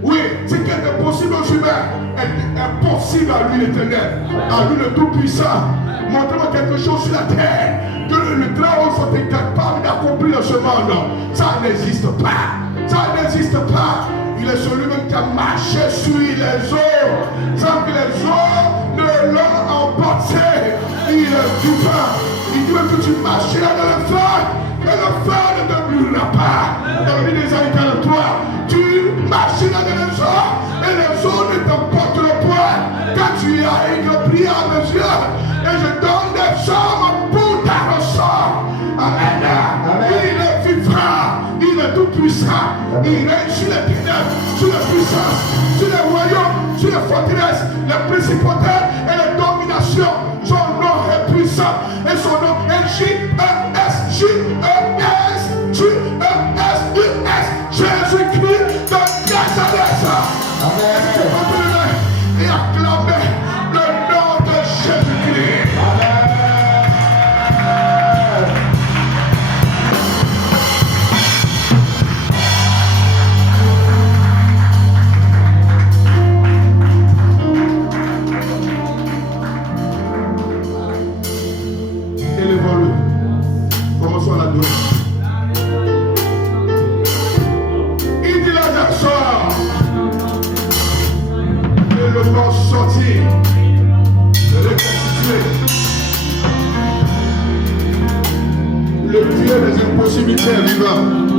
Oui, ce qui est impossible aux humains est impossible à lui l'Éternel, à lui le Tout-Puissant. Montre-moi quelque chose sur la terre que le Très-Haut soit incapable d'accomplir dans ce monde. Ça n'existe pas. Ça n'existe pas. Il est celui-même qui a marché sur les eaux sans que les eaux ne l'ont emporté. Il est vivant. Il dit que tu marcheras dans le feu et le feu ne te brûlera pas. Dans le livre des Isaïe 43, tu marcheras dans les eaux et les eaux ne t'emporteront point. Quand tu as écrit à mes yeux et je donne des sommes pour ta ressort. Amen. Amen. Il est vivant. Il est tout puissant. Il règne sur les ténèbres, sur les puissances, sur les royaumes, sur les forteresses, les principautés et les dominations. Son nom est puissant et son nom est J-E-S, J-E-S, J-E-S-U-S, Jésus-Christ de Nazareth. Amen. Et acclamez le nom de Jésus-Christ. Élevons-le. Commençons à l'adorer. Il dit Lazare sort. Et le corps sortir. Reconstituer. Le Dieu des impossibilités est vivant.